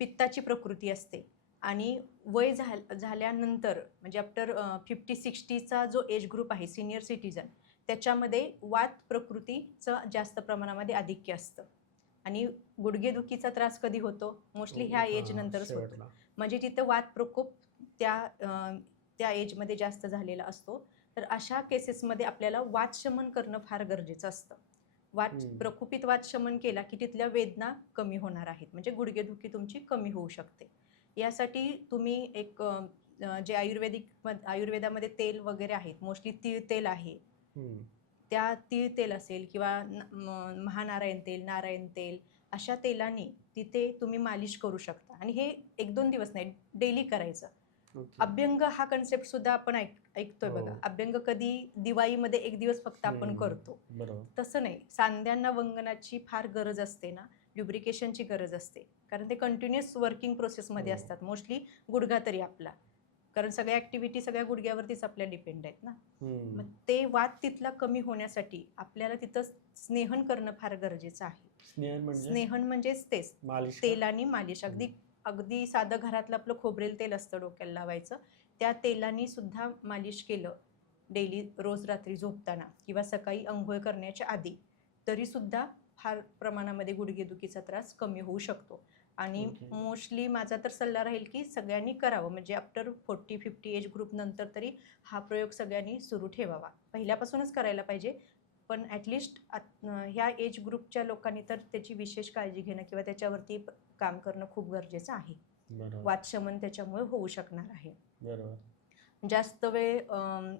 पित्ताची प्रकृती असते आणि वय झाल्यानंतर म्हणजे आफ्टर 50-60चा जो एज ग्रुप आहे सिनियर सिटीजन, त्याच्यामध्ये वात प्रकृतीचं जास्त प्रमाणामध्ये आधिक्य असतं आणि गुडघेदुखीचा त्रास कधी होतो? मोस्टली ह्या एज नंतरच होतो. शेवटला. म्हणजे तिथं वात प्रकोप त्या एजमध्ये जास्त झालेला असतो. तर अशा केसेसमध्ये आपल्याला वात शमन करणं फार गरजेचं असतं. प्रकुपित वात शमन केला की तिथल्या वेदना कमी होणार आहेत, म्हणजे गुडघेदुखी तुमची कमी होऊ शकते. यासाठी तुम्ही एक जे आयुर्वेदामध्ये तेल वगैरे आहेत, मोस्टली तीळ तेल आहे, त्या तीळ तेल असेल किंवा महानारायण तेल, नारायण तेल, अशा तेलाने तिथे तुम्ही मालिश करू शकता आणि हे 1-2 दिवस नाही, डेली करायचं. अभ्यंग हा कन्सेप्ट सुद्धा आपण ऐकतोय बघा. अभ्यंग कधी दिवाळीमध्ये 1 दिवस फक्त आपण करतो, तसं नाही. सांध्यांना वंगणाची फार गरज असते ना, ल्युब्रिकेशनची गरज असते, कारण ते कंटिन्युअस वर्किंग प्रोसेसमध्ये असतात. मोस्टली गुडघा तरी आपला, कारण सगळ्या ऍक्टिव्हिटी सगळ्या गुडघ्यावरतीच आपल्या डिपेंड आहेत ना. मग ते वात तिथला कमी होण्यासाठी आपल्याला तिथं स्नेहन करणं फार गरजेचं आहे. स्नेहन म्हणजेच तेच तेलानी मालिश. अगदी साधं घरातलं आपलं खोबरेल तेल असतं डोक्याला लावायचं, त्या तेलानी सुद्धा मालिश केलं डेली, रोज रात्री झोपताना किंवा सकाळी अंघोळ करण्याच्या आधी, तरी सुद्धा फार प्रमाणामध्ये गुडघेदुखीचा त्रास कमी होऊ शकतो. आणि मोस्टली माझा तर सल्ला राहील की सगळ्यांनी करावं, म्हणजे आफ्टर 40-50 एज ग्रुप नंतर तरी हा प्रयोग सगळ्यांनी सुरू ठेवावा. पहिल्यापासूनच करायला पाहिजे, पण ॲटलिस्ट ह्या एज ग्रुपच्या लोकांनी तर त्याची विशेष काळजी घेणं किंवा त्याच्यावरती काम करणं खूप गरजेचं आहे. वातशमन त्याच्यामुळे होऊ शकणार आहे. जास्त वेळ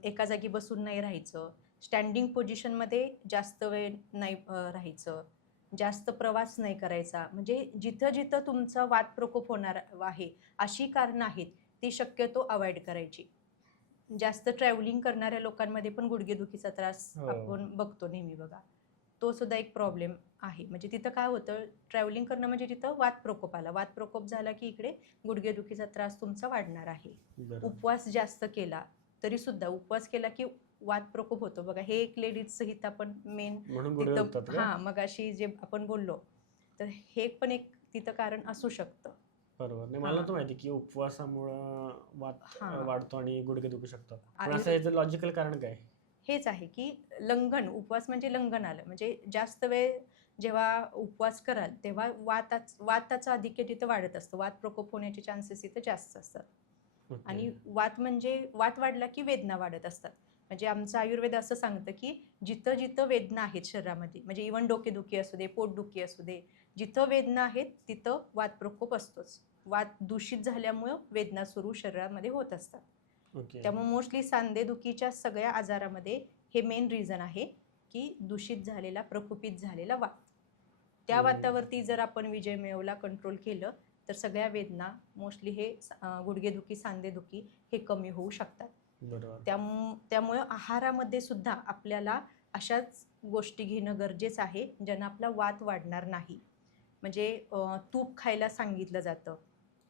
एका जागी बसून नाही राहायचं, स्टँडिंग पोझिशनमध्ये जास्त वेळ नाही राहायचं, जास्त प्रवास नाही करायचा. म्हणजे जिथं जिथं तुमचा वात प्रकोप होणार आहे अशी कारणं आहेत ती शक्यतो अवॉइड करायची. जास्त ट्रॅव्हलिंग करणाऱ्या लोकांमध्ये पण गुडघेदुखीचा त्रास आपण बघतो नेहमी बघा, तो सुद्धा एक प्रॉब्लेम आहे. म्हणजे तिथं काय होतं, ट्रॅव्हलिंग करणं म्हणजे तिथं वात प्रकोप आला, वात प्रकोप झाला की इकडे गुडघेदुखीचा त्रास तुमचा वाढणार आहे. उपवास जास्त केला तरी सुद्धा, उपवास केला की वात प्रकोप होतो बघा. हे एक लेडीजचं हित आपण मेन तिथं मगाशी जे आपण बोललो, तर हे पण एक तिथं कारण असू शकतं. बरोबर. नाही, मला नव्हतं माहिती की उपवासामुळं वात वाढतो आणि गुडघे दुखू शकतात. पण असं याचं लॉजिकल कारण काय? हेच आहे की लंघन, उपवास म्हणजे लंघन आलं, म्हणजे जास्त वेळ जेव्हा उपवास कराल तेव्हा वाताचं आधिक्य तिथं वाढत असतं, वात प्रकोप होण्याचे चान्सेस इथं जास्त असतात. आणि वात म्हणजे वात वाढला की वेदना वाढत असतात. म्हणजे आमचं आयुर्वेद असं सांगतं की जिथं जिथं वेदना आहेत शरीरामध्ये, म्हणजे इव्हन डोकेदुखी असू दे, पोटदुखी असू दे, जिथं वेदना आहेत तिथं वात प्रकोप असतोच. वात दूषित झाल्यामुळं वेदना सुरू शरीरामध्ये होत असतात. त्यामुळे मोस्टली सांधेदुखीच्या सगळ्या आजारामध्ये हे मेन रिझन आहे की दूषित झालेला, प्रकुपित झालेला वात. त्या वातावरती जर आपण विजय मिळवला, कंट्रोल केलं, तर सगळ्या वेदना मोस्टली हे गुडघेदुखी, सांधेदुखी हे कमी होऊ शकतात. त्यामुळे आहारामध्ये सुद्धा आपल्याला अशाच गोष्टी घेणं गरजेचं आहे ज्यांना आपला वात वाढणार नाही. म्हणजे तूप खायला सांगितलं जातं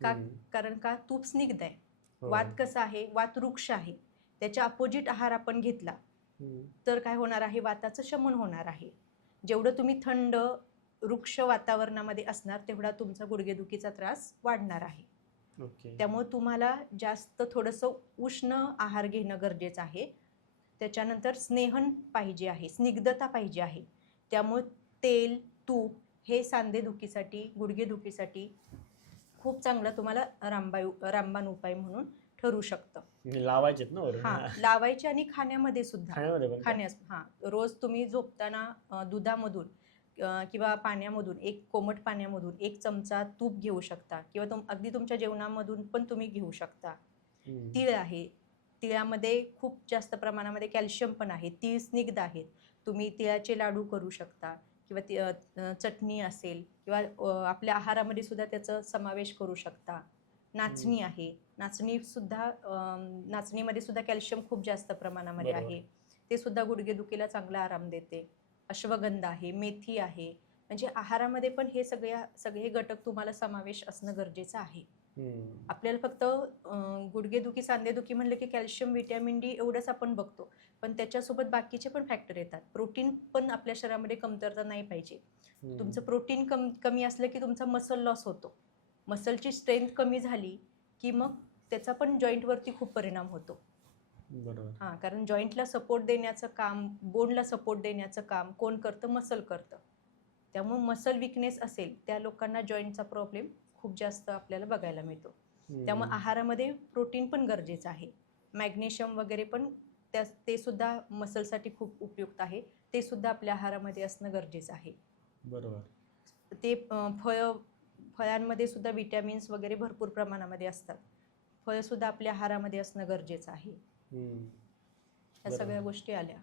का, कारण का तूप स्निग्ध आहे. वात कसं आहे, वात वृक्ष आहे, त्याच्या अपोजिट आहार आपण घेतला तर काय होणार आहे, वाताचं शमन होणार आहे. जेवढं तुम्ही थंड वृक्ष वातावरणामध्ये असणार तेवढा तुमचा गुडघेदुखीचा त्रास वाढणार आहे. त्यामुळे तुम्हाला जास्त थोडंसं उष्ण आहार घेणं गरजेचं आहे. त्याच्यानंतर स्नेहन पाहिजे आहे, स्निग्धता पाहिजे आहे. त्यामुळे तेल, तूप हे सांधेदुखीसाठी, गुडघेदुखीसाठी खूप चांगला तुम्हाला रामबाण उपाय म्हणून ठरू शकतं. लावायचेत ना? लावायचे आणि खाण्यामध्ये सुद्धा. रोज तुम्ही झोपताना दुधामधून किंवा पाण्यामधून, कोमट पाण्यामधून 1 चमचा तूप घेऊ शकता किंवा अगदी तुमच्या जेवणामधून पण तुम्ही घेऊ शकता. तीळ आहे, तिळामध्ये खूप जास्त प्रमाणामध्ये कॅल्शियम पण आहे, तीळ स्निग्ध आहेत. तुम्ही तिळाचे लाडू करू शकता किंवा चटणी असेल किंवा आपल्या आहारामध्ये सुद्धा त्याचा समावेश करू शकता. नाचणी आहे, नाचणीमध्ये सुद्धा कॅल्शियम खूप जास्त प्रमाणामध्ये आहे, ते सुद्धा गुडघेदुखीला चांगला आराम देते. अश्वगंधा आहे, मेथी आहे, म्हणजे आहारामध्ये पण हे सगळे घटक तुम्हाला समावेश असणं गरजेचं आहे. आपल्याला फक्त गुडघेदुखी सांधेदुखी म्हणलं की कॅल्शियम व्हिटॅमिन डी एवढंच आपण बघतो, पण त्याच्यासोबत बाकीचे पण फॅक्टर येतात. प्रोटीन पण आपल्या शरीरामध्ये कमतरता नाही पाहिजे. तुमचं प्रोटीन कमी असलं की तुमचा मसल लॉस होतो. मसलची स्ट्रेंथ कमी झाली की मग त्याचा पण जॉईंटवरती खूप परिणाम होतो. बरोबर. हां, कारण जॉईंटला सपोर्ट देण्याचं काम, बोनला सपोर्ट देण्याचं काम कोण करतं? मसल करतं. त्यामुळे मसल विकनेस असेल त्या लोकांना जॉईंटचा प्रॉब्लेम खूप जास्त आपल्याला बघायला मिळतो. त्यामुळे आहारामध्ये प्रोटीन पण गरजेचं आहे. मॅग्नेशियम वगैरे पण ते सुद्धा मसलसाठी खूप उपयुक्त आहे. ते सुद्धा आपल्या आहारामध्ये असणं गरजेचं आहे. बरोबर. ते फळांमध्ये सुद्धा विटॅमिन्स वगैरे भरपूर प्रमाणामध्ये असतात. फळं सुद्धा आपल्या आहारामध्ये असणं गरजेचं आहे. ह्या सगळ्या गोष्टी आल्या.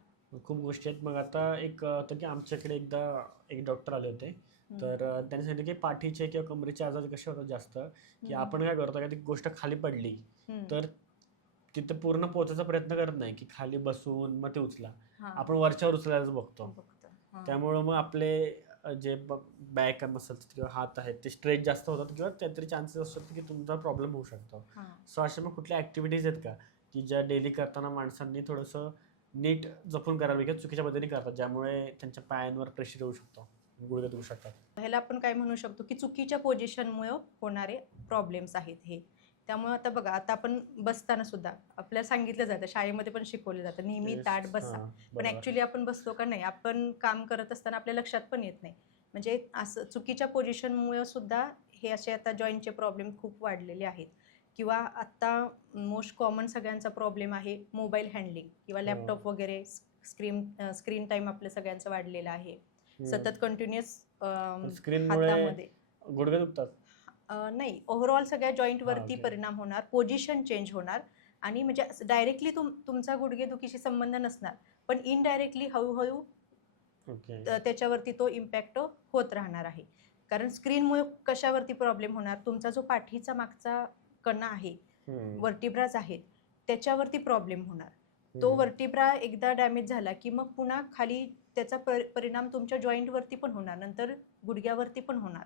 खूप गोष्टी आहेत. मग आता एक होतं की आमच्याकडे एकदा एक डॉक्टर आले होते. तर त्यांनी सांगितलं की पाठीचे किंवा कमरेचे आजार कसे होतात जास्त, की आपण काय करतो का ती गोष्ट खाली पडली तर तिथे पूर्ण पोहोचायचा प्रयत्न करत नाही, की खाली बसून मग ते उचला. आपण वरच्यावर उचलायलाच बघतो. त्यामुळं मग आपले जे बॅक मसल्स किंवा हात आहेत ते स्ट्रेच जास्त होतात किंवा काहीतरी चान्सेस असतात की तुमचा प्रॉब्लेम होऊ शकतो. सो अशा मग कुठल्या ॲक्टिव्हिटीज आहेत का, की ज्या डेली करताना माणसांनी थोडंसं नीट जपून करावी किंवा चुकीच्या पद्धतीने करतात, ज्यामुळे त्यांच्या पायांवर प्रेशर येऊ शकतो, गुडघे दुखू शकतात? ह्याला आपण काय म्हणू शकतो की चुकीच्या पोझिशनमुळे होणारे प्रॉब्लेम्स आहेत हे. त्यामुळे आता बघा, आता आपण बसताना सुद्धा आपल्याला सांगितलं जातं, शाळेमध्ये पण शिकवलं जातं नेहमी ताठ बसा. पण ॲक्च्युली आपण बसतो का नाही? आपण काम करत असताना आपल्या लक्षात पण येत नाही. म्हणजे असं चुकीच्या पोझिशनमुळे सुद्धा हे असे आता जॉईंटचे प्रॉब्लेम खूप वाढलेले आहेत. किंवा आत्ता मोस्ट कॉमन सगळ्यांचा प्रॉब्लेम आहे मोबाईल हँडलिंग किंवा लॅपटॉप वगैरे. स्क्रीन टाईम आपलं सगळ्यांचं वाढलेलं आहे. सतत कंटिन्युअस हातामध्ये गुडघे दुखतात. नाही, ओव्हरऑल सगळ्या जॉईंटवरती परिणाम होणार, पोझिशन चेंज होणार आणि म्हणजे डायरेक्टली तुमचा गुडघेदुखीशी संबंध नसणार, पण इनडायरेक्टली हळूहळू त्याच्यावरती तो इम्पॅक्ट होत राहणार आहे. कारण स्क्रीनमुळे कशावरती प्रॉब्लेम होणार? तुमचा जो पाठीचा मागचा कणा आहे, वर्टिब्राज आहेत, त्याच्यावरती प्रॉब्लेम होणार. तो वर्टिब्रा एकदा डॅमेज झाला की मग पुन्हा खाली त्याचा परिणाम तुमच्या जॉईंटवरती पण होणार, नंतर गुडघ्यावरती पण होणार.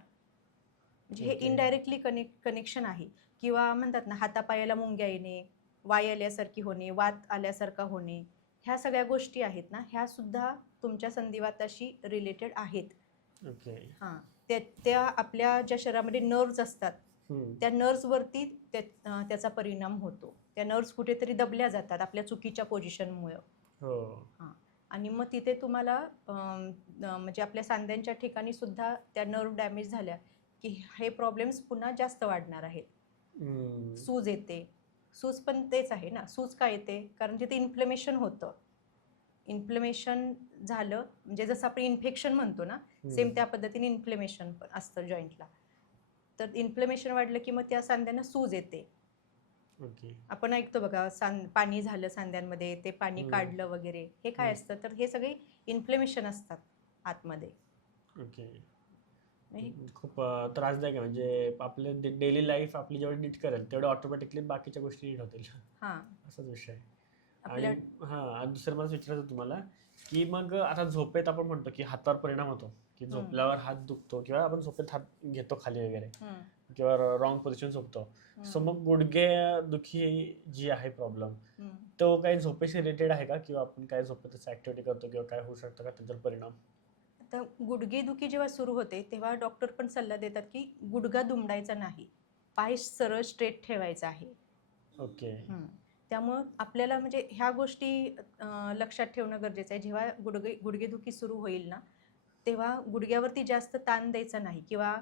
म्हणजे हे इनडायरेक्टली कनेक्शन आहे. किंवा म्हणतात ना, हातापायाला मुंग्या येणे, वाय आल्यासारखी होणे, वात आल्यासारखा होणे, ह्या सगळ्या गोष्टी आहेत ना, ह्या सुद्धा तुमच्या संधिवाताशी रिलेटेड आहेत. त्या आपल्या ज्या शरीरामध्ये नर्व्स असतात त्या नर्व्सवरती त्याचा परिणाम होतो. त्या नर्व्स कुठेतरी दबल्या जातात आपल्या चुकीच्या पोझिशनमुळे. आणि मग तिथे तुम्हाला म्हणजे आपल्या सांध्यांच्या ठिकाणी सुद्धा त्या नर्व डॅमेज झाल्या की हे प्रॉब्लेम्स पुन्हा जास्त वाढणार आहेत. सूज येते. सूज पण तेच आहे ना. सूज का येते? कारण तिथे इन्फ्लेमेशन होतं. इन्फ्लेमेशन झालं म्हणजे जसं आपण इन्फेक्शन म्हणतो ना, सेम त्या पद्धतीने इन्फ्लेमेशन पण असतं जॉईंटला. तर इन्फ्लेमेशन वाढलं की मग त्या सांध्यांना सूज येते. आपण ऐकतो बघा, पाणी झालं सांध्यांमध्ये, ते पाणी काढलं वगैरे. हे काय असतं? तर हे सगळे इन्फ्लेमेशन असतात आतमध्ये. खूप त्रासदायक आहे. म्हणजे आपले डेली लाईफ आपली जेवढी नीट करेल तेवढं ऑटोमॅटिकली बाकीच्या गोष्टी नीट होतील. असाच विषय आहे. आणि दुसरं मला विचारायचं तुम्हाला, की मग आता झोपेत आपण म्हणतो की हातावर परिणाम होतो, की झोपल्यावर हात दुखतो किंवा आपण झोपेत हात घेतो खाली वगैरे किंवा रॉंग पोझिशन झोपतो. सो मग गुडघे दुखी जी आहे प्रॉब्लेम, तो काही झोपेशी रिलेटेड आहे का? किंवा आपण काय झोपेत ऍक्टिव्हिटी करतो किंवा काय होऊ शकतं का त्याच्यावर परिणाम? आता गुडघेदुखी जेव्हा सुरू होते तेव्हा डॉक्टर पण सल्ला देतात की गुडघा दुमडायचा नाही, पाय सरळ स्ट्रेट ठेवायचा आहे. त्यामुळं आपल्याला म्हणजे ह्या गोष्टी लक्षात ठेवणं गरजेचं आहे. जेव्हा गुडघेदुखी सुरू होईल ना, तेव्हा गुडघ्यावरती जास्त ताण द्यायचा नाही. किंवा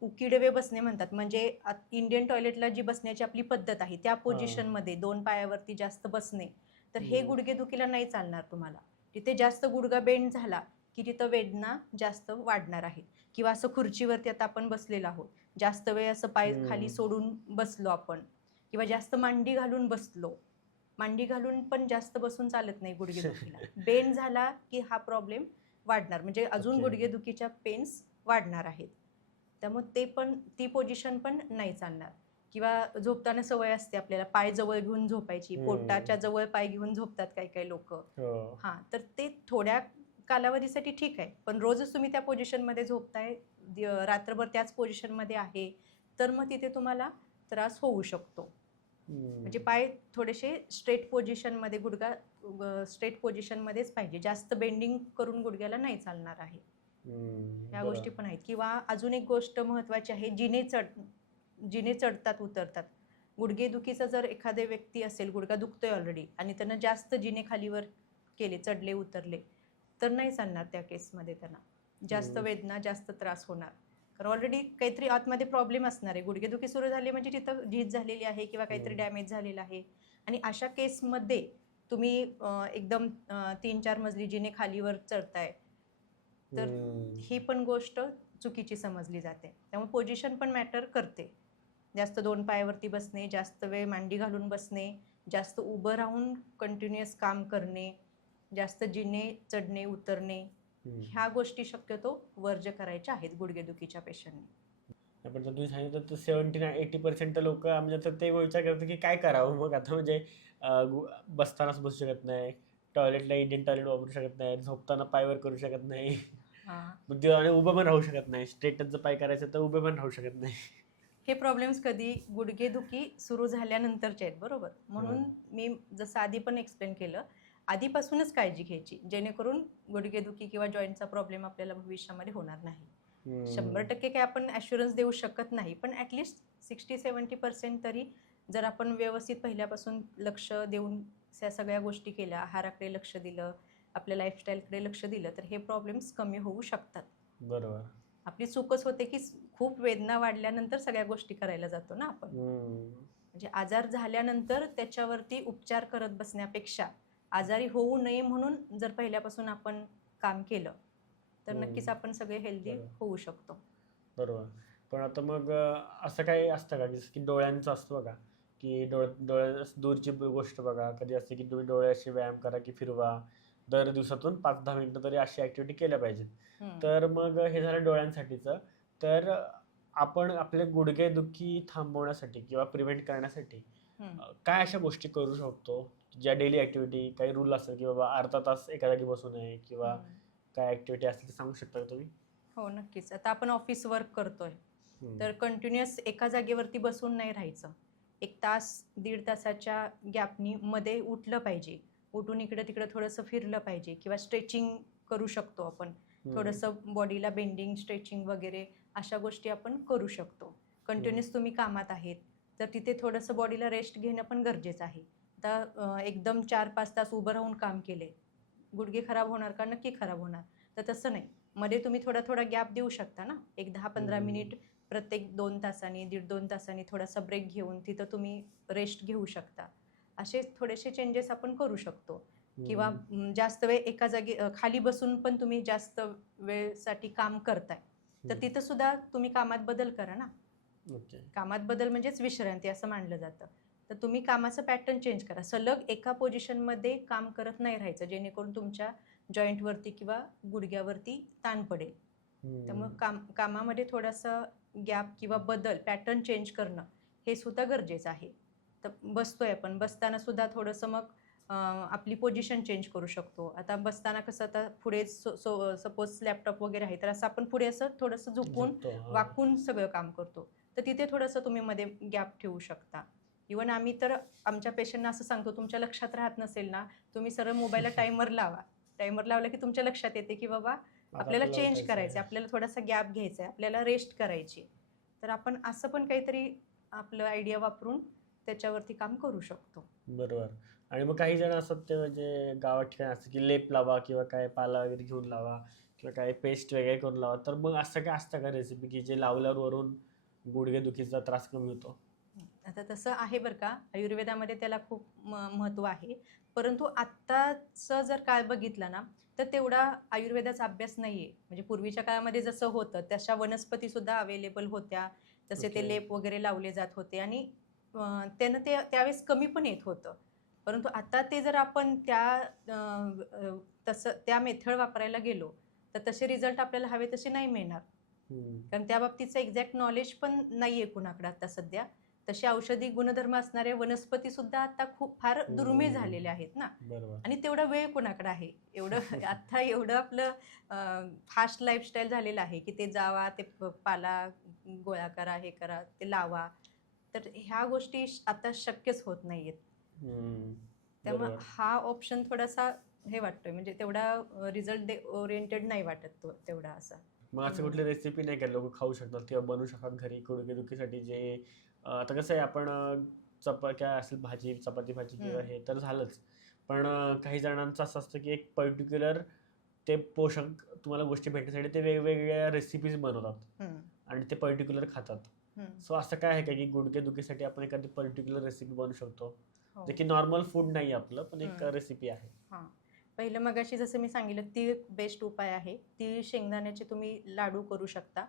उकिडवे बसणे म्हणतात, म्हणजे इंडियन टॉयलेटला जी बसण्याची आपली पद्धत आहे त्या पोझिशनमध्ये 2 पायावरती जास्त बसणे, तर हे गुडघेदुखीला नाही चालणार तुम्हाला. तिथे जास्त गुडघा बेंड झाला की तिथं वेदना जास्त वाढणार आहेत. किंवा असं खुर्चीवरती आता आपण बसलेलो आहोत, जास्त वेळ असं पाय खाली सोडून बसलो आपण किंवा जास्त मांडी घालून बसलो, मांडी घालून पण जास्त बसून चालत नाही गुडघेदुखीला. बेंड झाला की हा प्रॉब्लेम वाढणार, म्हणजे अजून गुडघेदुखीच्या पेन्स वाढणार आहेत. त्यामुळे ती पोझिशन पण नाही चालणार. किंवा झोपताना सवय असते आपल्याला पाय जवळ घेऊन झोपायची, पोटाच्या जवळ पाय घेऊन झोपतात काही काही लोक. तर ते कालावधीसाठी ठीक आहे, पण रोजच तुम्ही त्या पोझिशनमध्ये झोपताय, रात्रभर त्याच पोझिशनमध्ये आहे, तर मग तिथे तुम्हाला त्रास होऊ शकतो. म्हणजे पाय थोडेसे स्ट्रेट पोझिशनमध्ये, गुडघा स्ट्रेट पोझिशनमध्येच पाहिजे, जास्त बेंडिंग करून गुडघ्याला नाही चालणार आहे. ह्या गोष्टी पण आहेत. किंवा अजून एक गोष्ट महत्त्वाची आहे, जिने चढतात उतरतात. गुडघेदुखीचा जर एखादा व्यक्ती असेल, गुडघा दुखतोय ऑलरेडी आणि त्यानं जास्त जिने खालीवर केले, चढले उतरले, तर नाही चालणार त्या केसमध्ये. त्यांना जास्त वेदना, जास्त त्रास होणार, कारण ऑलरेडी काहीतरी आतमध्ये प्रॉब्लेम असणार आहे. गुडघेदुखी सुरू झाली म्हणजे तिथं झीज झालेली आहे किंवा काहीतरी डॅमेज झालेलं आहे. आणि अशा केसमध्ये तुम्ही एकदम 3-4 मजली जिने खालीवर चढताय, तर ही पण गोष्ट चुकीची समजली जाते. त्यामुळे पोझिशन पण मॅटर करते. जास्त 2 पायावरती बसणे, जास्त वेळ मांडी घालून बसणे, जास्त उभं राहून कंटिन्युअस काम करणे, जास्त जिने चढणे उतरणे, ह्या गोष्टी शक्यतो वर्ज्य करायच्या आहेत गुडघेदुखीच्या पेशंटने. आपण जर तुम्ही सांगितलं तर 70-80% लोक म्हणजे तर ते विचार करतात की काय करावं मग आता. म्हणजे बसतानाच बसू शकत नाही, टॉयलेटला इंडियन टॉयलेट वापरू शकत नाही, झोपताना पायवर करू शकत नाही, आणि उभं पण राहू शकत नाही. स्ट्रेटच जर पाय करायचं तर उभे पण राहू शकत नाही. हे प्रॉब्लेम्स कधी गुडघेदुखी सुरू झाल्यानंतरचे आहेत, बरोबर. म्हणून मी जसं आधी पण एक्सप्लेन केलं, आधीपासूनच काळजी घ्यायची, जेणेकरून गुडघेदुखी किंवा जॉईंटचा प्रॉब्लेम आपल्याला भविष्यामध्ये होणार नाही. 100% काही आपण ॲश्युरन्स देऊ शकत नाही, पण ॲटलिस्ट 60-70% तरी जर आपण व्यवस्थित पहिल्यापासून लक्ष देऊन त्या सगळ्या गोष्टी केल्या, आहाराकडे लक्ष दिलं, आपल्या लाईफस्टाईलकडे लक्ष दिलं, तर हे प्रॉब्लेम्स कमी होऊ शकतात. बरोबर. आपली चूकच होते की खूप वेदना वाढल्यानंतर सगळ्या गोष्टी करायला जातो ना आपण. म्हणजे आजार झाल्यानंतर त्याच्यावरती उपचार करत बसण्यापेक्षा आजारी होऊ नये म्हणून जर पहिल्यापासून आपण काम केलं, तर नक्कीच आपण सगळे हेल्दी होऊ शकतो. बरोबर. पण आता मग असं काही असतं का, जसं की डोळ्यांचं असतं बघा, की डोळ्या दूरची गोष्ट बघा, कधी असते की तुम्ही डोळ्याशी व्यायाम करा की फिरवा, दर दिवसातून 5-10 मिनिटं तरी अशी ॲक्टिव्हिटी केल्या पाहिजेत. तर मग हे झालं डोळ्यांसाठीचं. तर आपण आपले गुडघेदुखी थांबवण्यासाठी किंवा प्रिव्हेंट करण्यासाठी काय अशा गोष्टी करू शकतो, ज्या डेली ॲक्टिव्हिटी, काही रूल असेल की बाबा अर्धा तास एका जागी बसू नये किंवा काय ॲक्टिव्हिटी असतील ते सांगू शकता का तुम्ही? हो, नक्कीच. आता आपण ऑफिस वर्क करतोय, तर कंटिन्युअस एका जागेवरती बसून नाही राहायचं. 1 तास, 1.5 तासाच्या गॅपनी मध्ये उठलं पाहिजे. उठून इकडं-तिकडं थोडंसं फिरलं पाहिजे किंवा स्ट्रेचिंग करू शकतो आपण. थोडंसं बॉडीला बेंडिंग, स्ट्रेचिंग वगैरे अशा गोष्टी आपण करू शकतो. कंटिन्युअस तुम्ही कामात आहेत, तर तिथे थोडंसं बॉडीला रेस्ट घेणं पण गरजेचं आहे. आता एकदम 4-5 तास उभं राहून काम केले, गुडघे खराब होणार का? नक्की खराब होणार. तर तसं नाही, मध्ये तुम्ही थोडा गॅप देऊ शकता ना. एक 10-15 मिनिट प्रत्येक 2 तासांनी, 1.5-2 तासांनी थोडासा ब्रेक घेऊन तिथं तुम्ही रेस्ट घेऊ शकता. असे थोडेसे चेंजेस आपण करू शकतो. किंवा जास्त वेळ एका जागी खाली बसून पण तुम्ही जास्त वेळसाठी काम करताय, तर तिथं सुद्धा तुम्ही कामात बदल करा ना. कामात बदल म्हणजेच विश्रांती असं मानलं जातं. तर तुम्ही कामाचं पॅटर्न चेंज करा. सलग एका पोझिशनमध्ये काम करत नाही राहायचं, जेणेकरून तुमच्या जॉईंटवरती किंवा गुडघ्यावरती ताण पडेल. त्यामुळं कामामध्ये थोडासा गॅप किंवा बदल, पॅटर्न चेंज करणं हे सुद्धा गरजेचं आहे. तर बसतोय आपण, बसताना सुद्धा थोडंसं मग आपली पोझिशन चेंज करू शकतो. आता बसताना कसं, आता पुढे सपोज लॅपटॉप वगैरे आहे, तर असं आपण पुढे असं थोडंसं झुकून वाकून सगळं काम करतो. तर तिथे थोडंसं तुम्ही मध्ये गॅप ठेवू शकता. इव्हन आम्ही तर आमच्या पेशंटना असं सांगतो, तुमच्या लक्षात राहत नसेल ना, तुम्ही सरळ मोबाईलला टायमर लावा. टायमर लावला की तुमच्या लक्षात येते की बाबा आपल्याला चेंज करायचं, आपल्याला थोडासा गॅप घ्यायचा आहे, आपल्याला रेस्ट करायची. तर आपण असं पण काहीतरी आपलं आयडिया वापरून त्याच्यावरती काम करू शकतो. बरोबर. आणि मग काही जण असतात ते म्हणजे गावात ठिकाणी असतं की लेप लावा किंवा काय पाला वगैरे घेऊन लावा किंवा काय पेस्ट वगैरे करून लावा. तर मग असं काय असतं का रेसिपी की जे लावल्यावर वरून गुडघेदुखीचा त्रास कमी होतो? आता तसं आहे बरं का, आयुर्वेदामध्ये त्याला खूप महत्त्व आहे. परंतु आत्ताचं जर काळ बघितला ना, तर तेवढा आयुर्वेदाचा अभ्यास नाही आहे. म्हणजे पूर्वीच्या काळामध्ये जसं होतं, तशा वनस्पतीसुद्धा अवेलेबल होत्या. तसे ते लेप वगैरे लावले जात होते आणि त्यानं ते त्यावेळेस कमी पण येत होतं. परंतु आता ते जर आपण तसं त्या मेथड वापरायला गेलो, तर तसे रिझल्ट आपल्याला हवे तसे नाही मिळणार. कारण त्या बाबतीचं एक्झॅक्ट नॉलेज पण नाही आहे कुणाकडे आता सध्या. तसे औषधी गुणधर्म असणारे वनस्पती सुद्धा आता खूप फार दुर्मिळ हम्म. झालेले आहेत ना. बरोबर. आणि तेवढा वेळ कोणाकडे आहे एवढं आता एवढं आपलं फास्ट लाईफस्टाईल झालेलं आहे की ते जावा ते पाला गोळा करा हे करा ते लावा. तर ह्या गोष्टी आता शक्यच होत नाहीयेत. हम्म. त्यामुळे बरोबर. हा ऑप्शन थोडासा हे वाटतोय म्हणजे तेवढा रिझल्ट ओरिएंटेड नाही वाटत तो तेवढा असा. मग असं हम्म. कुठली रेसिपी नाही का लोक खाऊ शकतात किंवा बनवू शकतात घरी गुडघेदुखीसाठी जे आता कसं आहे आपण चपात्या असेल भाजी चपाती भाजी किंवा हम्म. हे तर झालंच. पण काही जणांचं असं असतं की एक पर्टिक्युलर ते पोषक तुम्हाला गोष्टी भेटण्यासाठी ते वेगवेगळ्या रेसिपीज बनवतात हम्म. आणि ते पर्टिक्युलर खातात. हम्म. सो असं काय आहे का की गुडघेदुखीसाठी आपण एखादी पर्टिक्युलर रेसिपी बनवू शकतो हो. जे की नॉर्मल फूड नाही आपलं पण एक हम्म. रेसिपी आहे. हां. पहिलं मगाशी जसं मी सांगितलं तीळ बेस्ट उपाय आहे. तीळ शेंगदाण्याचे तुम्ही लाडू करू शकता.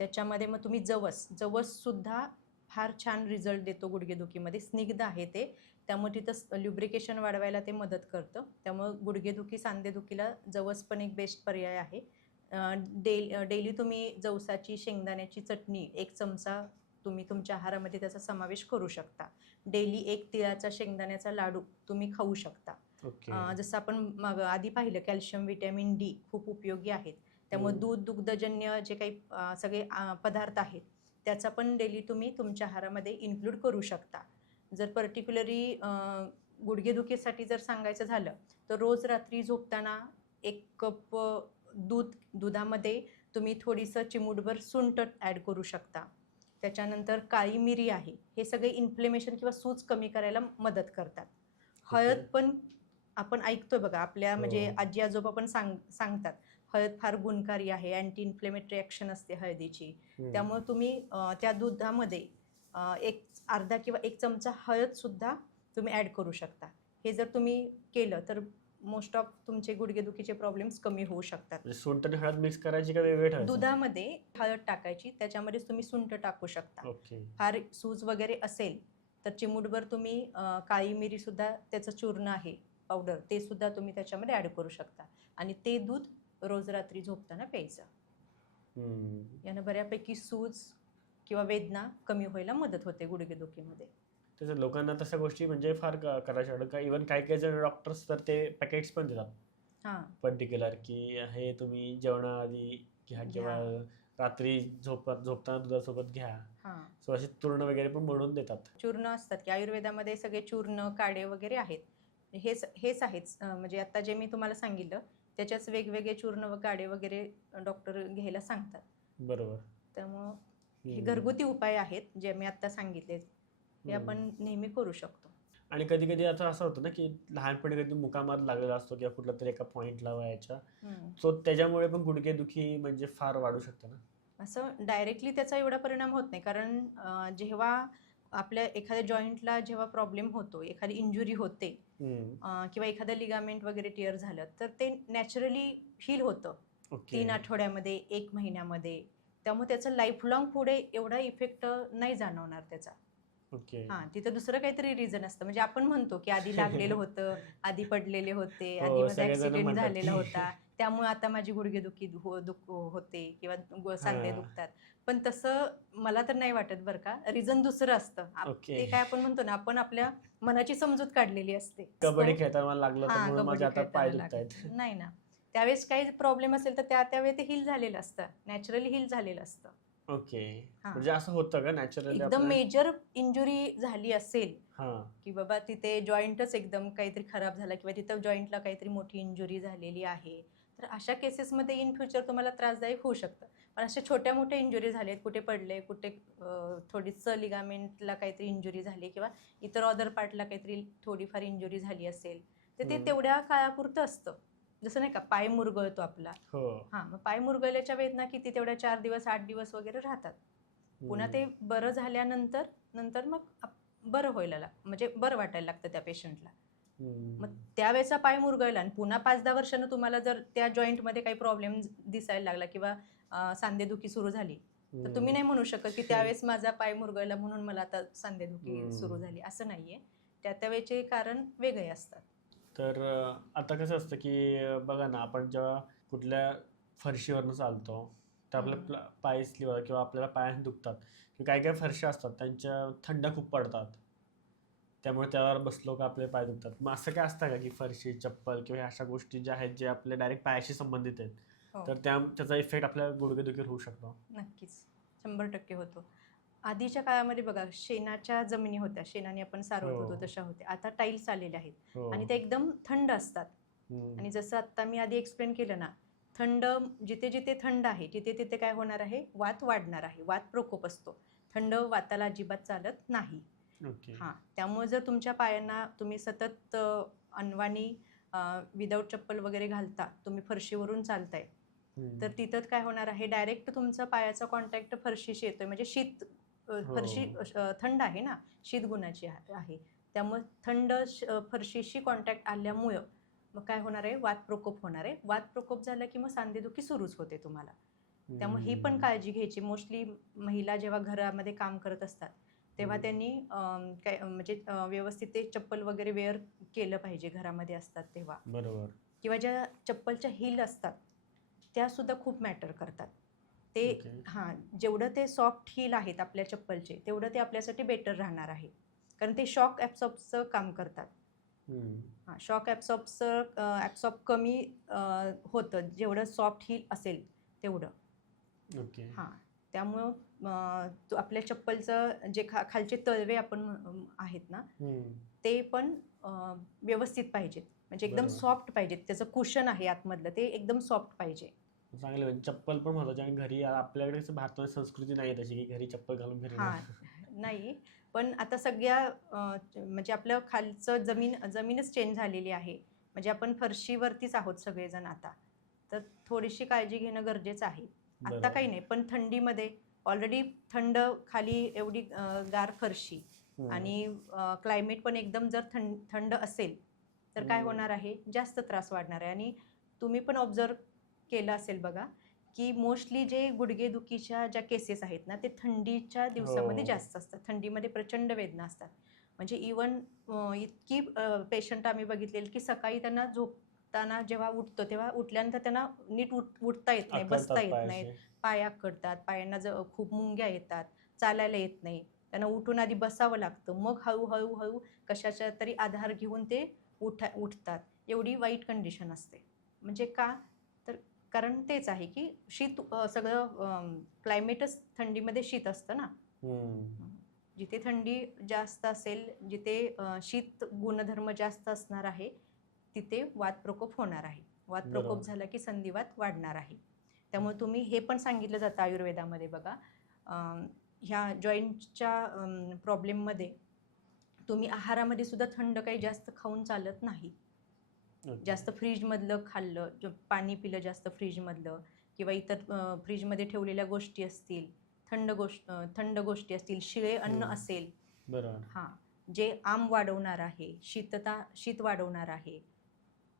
त्याच्यामध्ये मग तुम्ही जवससुद्धा फार छान रिझल्ट देतो गुडघेदुखीमध्ये. स्निग्ध आहे ते. त्यामुळे तिथं ल्युब्रिकेशन वाढवायला ते मदत करतं. त्यामुळं गुडघेदुखी, सांधेदुखीला जवस पण एक बेस्ट पर्याय आहे. डेली तुम्ही जवसाची शेंगदाण्याची चटणी 1 चमचा तुम्ही तुमच्या आहारामध्ये त्याचा समावेश करू शकता. डेली 1 तिळाचा शेंगदाण्याचा लाडू तुम्ही खाऊ शकता. ओके. जसं आपण मग आधी पाहिलं कॅल्शियम, व्हिटॅमिन डी खूप उपयोगी आहेत. त्यामुळे हम्म. दूध, दुग्धजन्य जे काही सगळे पदार्थ आहेत, त्याचा पण डेली तुम्ही तुमच्या आहारामध्ये इन्क्लूड करू शकता. जर पर्टिक्युलरली गुडघेदुखीसाठी जर सांगायचं झालं, तर रोज रात्री झोपताना 1 कप दुधामध्ये तुम्ही थोडीसं चिमूटभर सुंठ ॲड करू शकता. त्याच्यानंतर काळी मिरी आहे. हे सगळे इन्फ्लेमेशन किंवा सूज कमी करायला मदत करतात. ओके. हळद पण आपण ऐकतोय बघा आपल्या म्हणजे हो. आजी आजोबा पण सांगतात हळद फार गुणकारी आहे. अँटी इन्फ्लेमेटरी ॲक्शन असते हळदीची. हम्म. त्यामुळे तुम्ही त्या दुधामध्ये एक अर्धा किंवा 1 चमचा हळदसुद्धा तुम्ही ॲड करू शकता. हे जर तुम्ही केलं तर मोस्ट ऑफ तुमचे गुडघेदुखीचे प्रॉब्लेम्स कमी होऊ शकतात. म्हणजे सुंठ आणि हळद मिक्स करायची का वेगवेगळं ठेवायचं? दुधामध्ये हळद टाकायची, त्याच्यामध्येच तुम्ही सुंठ टाकू शकता. ओके. फार सूज वगैरे असेल तर चिमूटभर तुम्ही काळी मिरीसुद्धा त्याचं चूर्ण आहे पावडर, ते सुद्धा तुम्ही त्याच्यामध्ये ॲड करू शकता आणि ते दूध रोज रात्री झोपताना प्यायचं. हम्म. यानं बऱ्यापैकी सूज किंवा वेदना कमी व्हायला मदत होते गुडघेदुखीमध्ये. तसं लोकांना तशा गोष्टी म्हणजे फार करायच्या वाटतं का इव्हन काही काही जण डॉक्टर्स तर ते पॅकेट्स पण देतात हां. पर्टिक्युलर की हे तुम्ही जेवणाआधी घ्या किंवा घ्या. रात्री झोपताना दुधासोबत घ्या. हां. सो असे चूर्ण वगैरे पण बनवून देतात. चूर्ण असतात की आयुर्वेदामध्ये सगळे चूर्ण, काढे वगैरे आहेत. हेच आहेत म्हणजे आता जे मी तुम्हाला सांगितलं त्याच्याच वेगवेगळे चूर्ण व काढे वगैरे डॉक्टर घ्यायला सांगतात. बरोबर. त्यामुळं हे हम्म. घरगुती उपाय आहेत जे मी आत्ता सांगितले. हे हम्म. आपण नेहमी करू शकतो. आणि कधी कधी आता असं होतं ना की लहानपणी कधी मुकामार लागलेला असतो किंवा कुठला तरी एका पॉईंटला वयाच्या हम्म. सो त्याच्यामुळे पण गुडघेदुखी म्हणजे फार वाढू शकते ना. असं डायरेक्टली त्याचा एवढा परिणाम होत नाही कारण जेव्हा आपल्या एखाद्या जॉईंटला जेव्हा प्रॉब्लेम होतो, एखादी इंजुरी होते हम्म. किंवा एखादं लिगामेंट वगैरे टिअर झालं तर ते नॅचरली हील होतं ओके. 3 आठवड्यामध्ये, 1 महिन्यामध्ये. त्यामुळे त्याचा लाईफलॉंग पुढे एवढा इफेक्ट नाही जाणवणार त्याचा. ओके. हां, तिथं दुसरं काहीतरी रिझन असतं. म्हणजे आपण म्हणतो, की आधी लागलेलं होतं, आधी पडलेले होते, आधी हो माझा सगळेजण ॲक्सिडेंट म्हणतात झालेला की होता. त्यामुळे आता माझी गुडघेदुखी होते किंवा सांधे हां. दुखतात. पण तसं मला तर नाही वाटत बरं का. रिझन दुसरं असतं. ओके. ते काय आपण म्हणतो ना, आपण आपल्या मनाची समजूत काढलेली असते. कबड्डी खेळताना मला लागलं तर हां, म्हणून माझे कबड्डी आता पाय खेळताना लागलं. दुखतायत. नाही ना. त्यावेळेस काही प्रॉब्लेम असेल तर त्यावेळी ते हील झालेलं असतं. नॅचरली हील झालेलं असतं. ओके. हां. म्हणजे असं होतं का नॅचरली एकदम आपल्या? मेजर इंजुरी झाली असेल हां. की बाबा तिथे जॉईंटच एकदम काहीतरी खराब झाला किंवा तिथं जॉईंटला काहीतरी मोठी इंजुरी झालेली आहे, तर अशा केसेसमध्ये इन फ्युचर तुम्हाला त्रासदायक होऊ शकतं. पण अशा छोट्या मोठ्या इंजुरी झालेत, कुठे पडले, कुठे थोडीसं लिगामेंटला काहीतरी इंजुरी झाली किंवा इतर अदर पार्टला काहीतरी थोडीफार इंजुरी झाली असेल, तर ते हं. तेवढ्या काळापुरतं असतं. जसं नाही का पाय मुरगळतो आपला. हो. हां, मग पाय मुरगळल्याच्या वेदना किती तेवढ्या 4 दिवस, 8 दिवस वगैरे राहतात. पुन्हा ते बरं झाल्यानंतर मग बरं म्हणजे बरं वाटायला लागतं त्या पेशंटला. मग त्यावेळेचा पाय मुरगळला आणि पुन्हा 5-10 वर्षानं तुम्हाला जर त्या जॉईंटमध्ये काही प्रॉब्लेम दिसायला लागला किंवा सांधेदुखी सुरू झाली, तर तुम्ही नाही म्हणू शकत की त्यावेळेस माझा पाय मुरगळला म्हणून मला आता सांधेदुखी सुरू झाली, असं नाहीये. त्यावेळेचे कारण वेगळे असतात. तर आता कसं असतं की बघा ना आपण जेव्हा कुठल्या फरशीवरनं चालतो तर आपल्या पाय स्लीवर किंवा आपल्याला पायाने दुखतात किंवा काही काही फरशा असतात त्यांच्या थंड खूप पडतात, त्यामुळे त्यावर बसलो का आपले पाय दुखतात. मग असं काय असतं का की फरशी, चप्पल किंवा ह्या अशा गोष्टी ज्या आहेत जे आपल्या डायरेक्ट पायाशी संबंधित आहेत, हो, तर त्याचा इफेक्ट आपल्या गुडघेदुखीवर होऊ शकतो? नक्कीच. 100% होतो. आधीच्या काळामध्ये बघा शेणाच्या जमिनी होत्या. शेणाने आपण सारवत हो. होतो तशा होत्या. आता टाईल्स आलेले आहेत हो. आणि त्या एकदम थंड असतात. हम्म. आणि जसं आत्ता मी आधी एक्सप्लेन केलं ना, जिथे-जिथे थंड आहे, तिथे-तिथे काय होणार आहे? वात वाढणार आहे. वात प्रकोप असतो. थंड वाताला अजिबात चालत नाही. ओके. हां, त्यामुळे जर तुमच्या पायांना तुम्ही सतत अनवाणी विदाऊट चप्पल वगैरे घालता, तुम्ही फरशीवरून चालताय, हम्म. तर तिथं काय होणार आहे? डायरेक्ट तुमचा पायाचा कॉन्टॅक्ट फरशीशी येतोय. म्हणजे हो. फरशी थंड आहे ना, शीत गुणाची आहे. त्यामुळे फरशीशी कॉन्टॅक्ट आल्यामुळं मग काय होणार आहे? वात प्रकोप होणार आहे. वात प्रकोप झाला की मग सांधेदुखी सुरूच होते तुम्हाला. त्यामुळे ही पण हम्म. काळजी घ्यायची. मोस्टली महिला जेव्हा घरामध्ये काम करत असतात, तेव्हा त्यांनी म्हणजे व्यवस्थित ते चप्पल वगैरे वेअर केलं पाहिजे घरामध्ये असतात तेव्हा. बरोबर. किंवा ज्या चप्पलच्या हील असतात, त्यासुद्धा खूप मॅटर करतात. ते ओके. हां, जेवढं ते सॉफ्ट हील आहेत आपल्या चप्पलचे, तेवढं ते आपल्यासाठी बेटर राहणार आहे. कारण ते शॉक ॲब्सॉर्बचं काम करतात. हम्म. हां, शॉक ॲब्सॉर्ब कमी होतं, जेवढं सॉफ्ट हील असेल तेवढं. ओके. हां, त्यामुळं तो आपल्या चप्पलचं जे खालचे तळवे आपण आहेत ना, हम्म. ते पण व्यवस्थित पाहिजेत. म्हणजे एकदम बरोबर. सॉफ्ट पाहिजेत. त्याचं कुशन आहे आतमधलं, ते एकदम सॉफ्ट पाहिजे. चांगलं म्हणजे चप्पल पण महत्वाची आणि घरी आपल्याकडे कसं भारतामध्ये संस्कृती नाही आहे तशी की घरी चप्पल घालून फिरणं. हां, नाही. पण आता सगळ्या म्हणजे आपलं खालचं जमीनच चेंज झालेली आहे. म्हणजे आपण फरशीवरतीच आहोत सगळेजण आता. तर थोडीशी काळजी घेणं गरजेचं आहे. आत्ता बरोबर. काही नाही, पण थंडीमध्ये ऑलरेडी थंड खाली एवढी गार फरशी हम्म. आणि क्लायमेट पण एकदम जर थंड असेल, तर काय हम्म. होणार आहे? जास्त त्रास वाढणार आहे. आणि तुम्ही पण ऑब्झर्व्ह केलं असेल बघा, की मोस्टली जे गुडघेदुखीच्या ज्या केसेस आहेत ना, ते थंडीच्या दिवसामध्ये हो. जास्त असतात. थंडीमध्ये प्रचंड वेदना असतात. म्हणजे इवन इतकी पेशंट आम्ही बघितलेले, की सकाळी त्यांना झोपताना जेव्हा उठतो, तेव्हा उठल्यानंतर त्यांना नीट उठता येत नाही, बसता आखडतात येत नाहीत, पायाचे. पाय आखडतात, पायांना खूप मुंग्या येतात, चालायला येत नाही. त्यांना उठून आधी बसावं लागतं. मग हळू कशाचा तरी आधार घेऊन ते उठतात. एवढी वाईट कंडिशन असते. म्हणजे का? तर कारण तेच आहे, की सगळं क्लायमेटच थंडीमध्ये शीत असतं ना. हम्म. जिथे थंडी जास्त असेल, जिथे शीत गुणधर्म जास्त असणार आहे, तिथे वात प्रकोप होणार आहे. वात प्रकोप बरोबर. झाला की संधिवात वाढणार आहे. त्यामुळे तुम्ही हे पण सांगितलं जातं आयुर्वेदामध्ये बघा, ह्या जॉईंटच्या प्रॉब्लेममध्ये तुम्ही आहारामध्ये सुद्धा थंड काही जास्त खाऊन चालत नाही. ओके. जास्त फ्रीजमधलं खाल्लं, पाणी पिलं जास्त फ्रीजमधलं किंवा इतर फ्रीजमध्ये ठेवलेल्या गोष्टी असतील, थंड गोष्टी असतील, शिळे अन्न हम्म. असेल, बरोबर. हां, जे आम वाढवणार आहे, शीत वाढवणार आहे,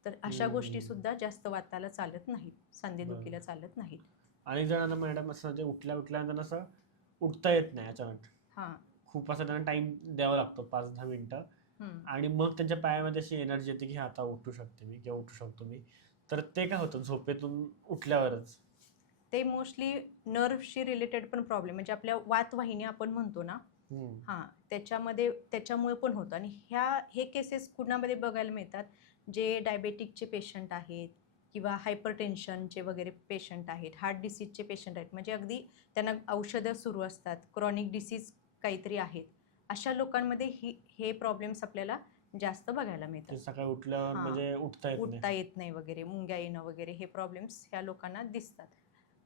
तर अशा हम्म. गोष्टीसुद्धा जास्त वाताला चालत नाहीत, बरोबर. सांधेदुखीला चालत नाहीत. अनेक जणांना मॅडम असं जे उठल्यानंतर असं उठता येत नाही अचानक. हां, खूप असं त्यांना टाइम द्यावा लागतो 5-10 मिनिटं हं. आणि मग त्यांच्या पायामध्ये अशी एनर्जी येते की हा आता उठू शकते मी किंवा उठू शकतो मी. तर ते काय होतं झोपेतून उठल्यावरच? ते मोस्टली नर्व्हशी रिलेटेड पण प्रॉब्लेम, म्हणजे आपल्या वातवाहिन्या आपण म्हणतो ना, हम्म. हां, त्याच्यामुळे पण होतं. आणि हे केसेस कुणामध्ये बघायला मिळतात, जे डायबेटिकचे पेशंट आहेत किंवा हायपरटेन्शनचे वगैरे पेशंट आहेत, हार्ट डिसीजचे पेशंट आहेत. म्हणजे अगदी त्यांना औषधं सुरू असतात, क्रॉनिक डिसीज काहीतरी आहेत. अशा लोकांमध्ये हे प्रॉब्लेम्स आपल्याला जास्त बघायला मिळतात. ते सकाळी उठल्यावर हां, म्हणजे उठता येत नाही. उठता येत नाही वगैरे, मुंग्या येणं वगैरे, हे प्रॉब्लेम्स ह्या लोकांना दिसतात.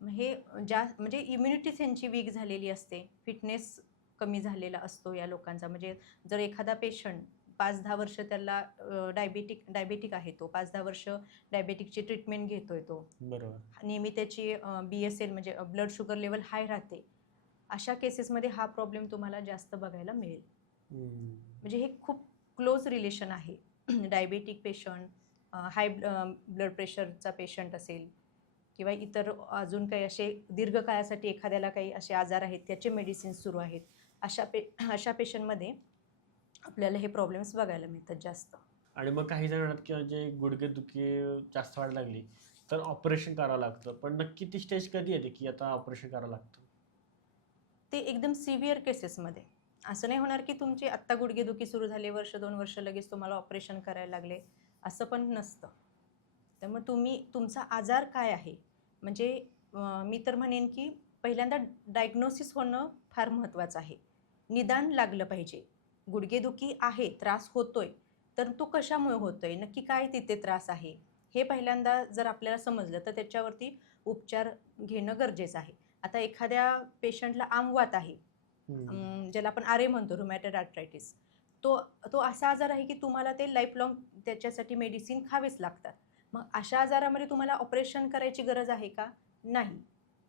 मग हे म्हणजे इम्युनिटीच त्यांची वीक झालेली असते, फिटनेस कमी झालेला असतो या लोकांचा. म्हणजे जर एखादा पेशंट 5-10 वर्ष त्याला डायबेटिक आहे, तो 5-10 वर्ष डायबेटिकची ट्रीटमेंट घेतोय तो. बरोबर. नेहमी त्याची BSL म्हणजे ब्लड शुगर लेवल हाय राहते. अशा केसेसमध्ये हा प्रॉब्लेम तुम्हाला जास्त बघायला मिळेल. हम्म. म्हणजे हे खूप क्लोज रिलेशन आहे. डायबेटिक पेशंट, हाय ब्लड प्रेशरचा पेशंट असेल किंवा इतर अजून काही असे दीर्घकाळासाठी एखाद्याला काही असे आजार आहेत, त्याचे मेडिसिन्स सुरू आहेत. अशा पेशंटमध्ये आपल्याला हे प्रॉब्लेम्स बघायला मिळतात जास्त. आणि मग काही जण म्हणतात की म्हणजे गुडघेदुखी जास्त वाढायला लागली तर ऑपरेशन करावं लागतं. पण नक्की ती स्टेज कधी येते की आता ऑपरेशन करावं लागतं? ते एकदम सिव्हिअर केसेसमध्ये. असं नाही होणार की तुमची आत्ता गुडघेदुखी सुरू झाली, वर्ष 2 वर्ष लगेच तुम्हाला ऑपरेशन करायला लागले, असं पण नसतं. त्यामुळे तुमचा आजार काय आहे? म्हणजे मी तर म्हणेन की पहिल्यांदा डायग्नोसिस होणं फार महत्त्वाचं आहे. निदान लागलं पाहिजे. गुडघेदुखी आहे, त्रास होतोय, तर तो कशामुळे होतोय? नक्की काय तिथे त्रास आहे? हे पहिल्यांदा जर आपल्याला समजलं, तर त्याच्यावरती उपचार घेणं गरजेचं आहे. आता एखाद्या पेशंटला आमवात आहे, हम्म. ज्याला आपण आरे म्हणतो, रुमॅटॉइड आर्थरायटिस. तो तो असा आजार आहे की तुम्हाला ते लाईफ लाँग त्याच्यासाठी मेडिसिन खावेच लागतात. मग अशा आजारामध्ये तुम्हाला ऑपरेशन करायची गरज आहे का? नाही.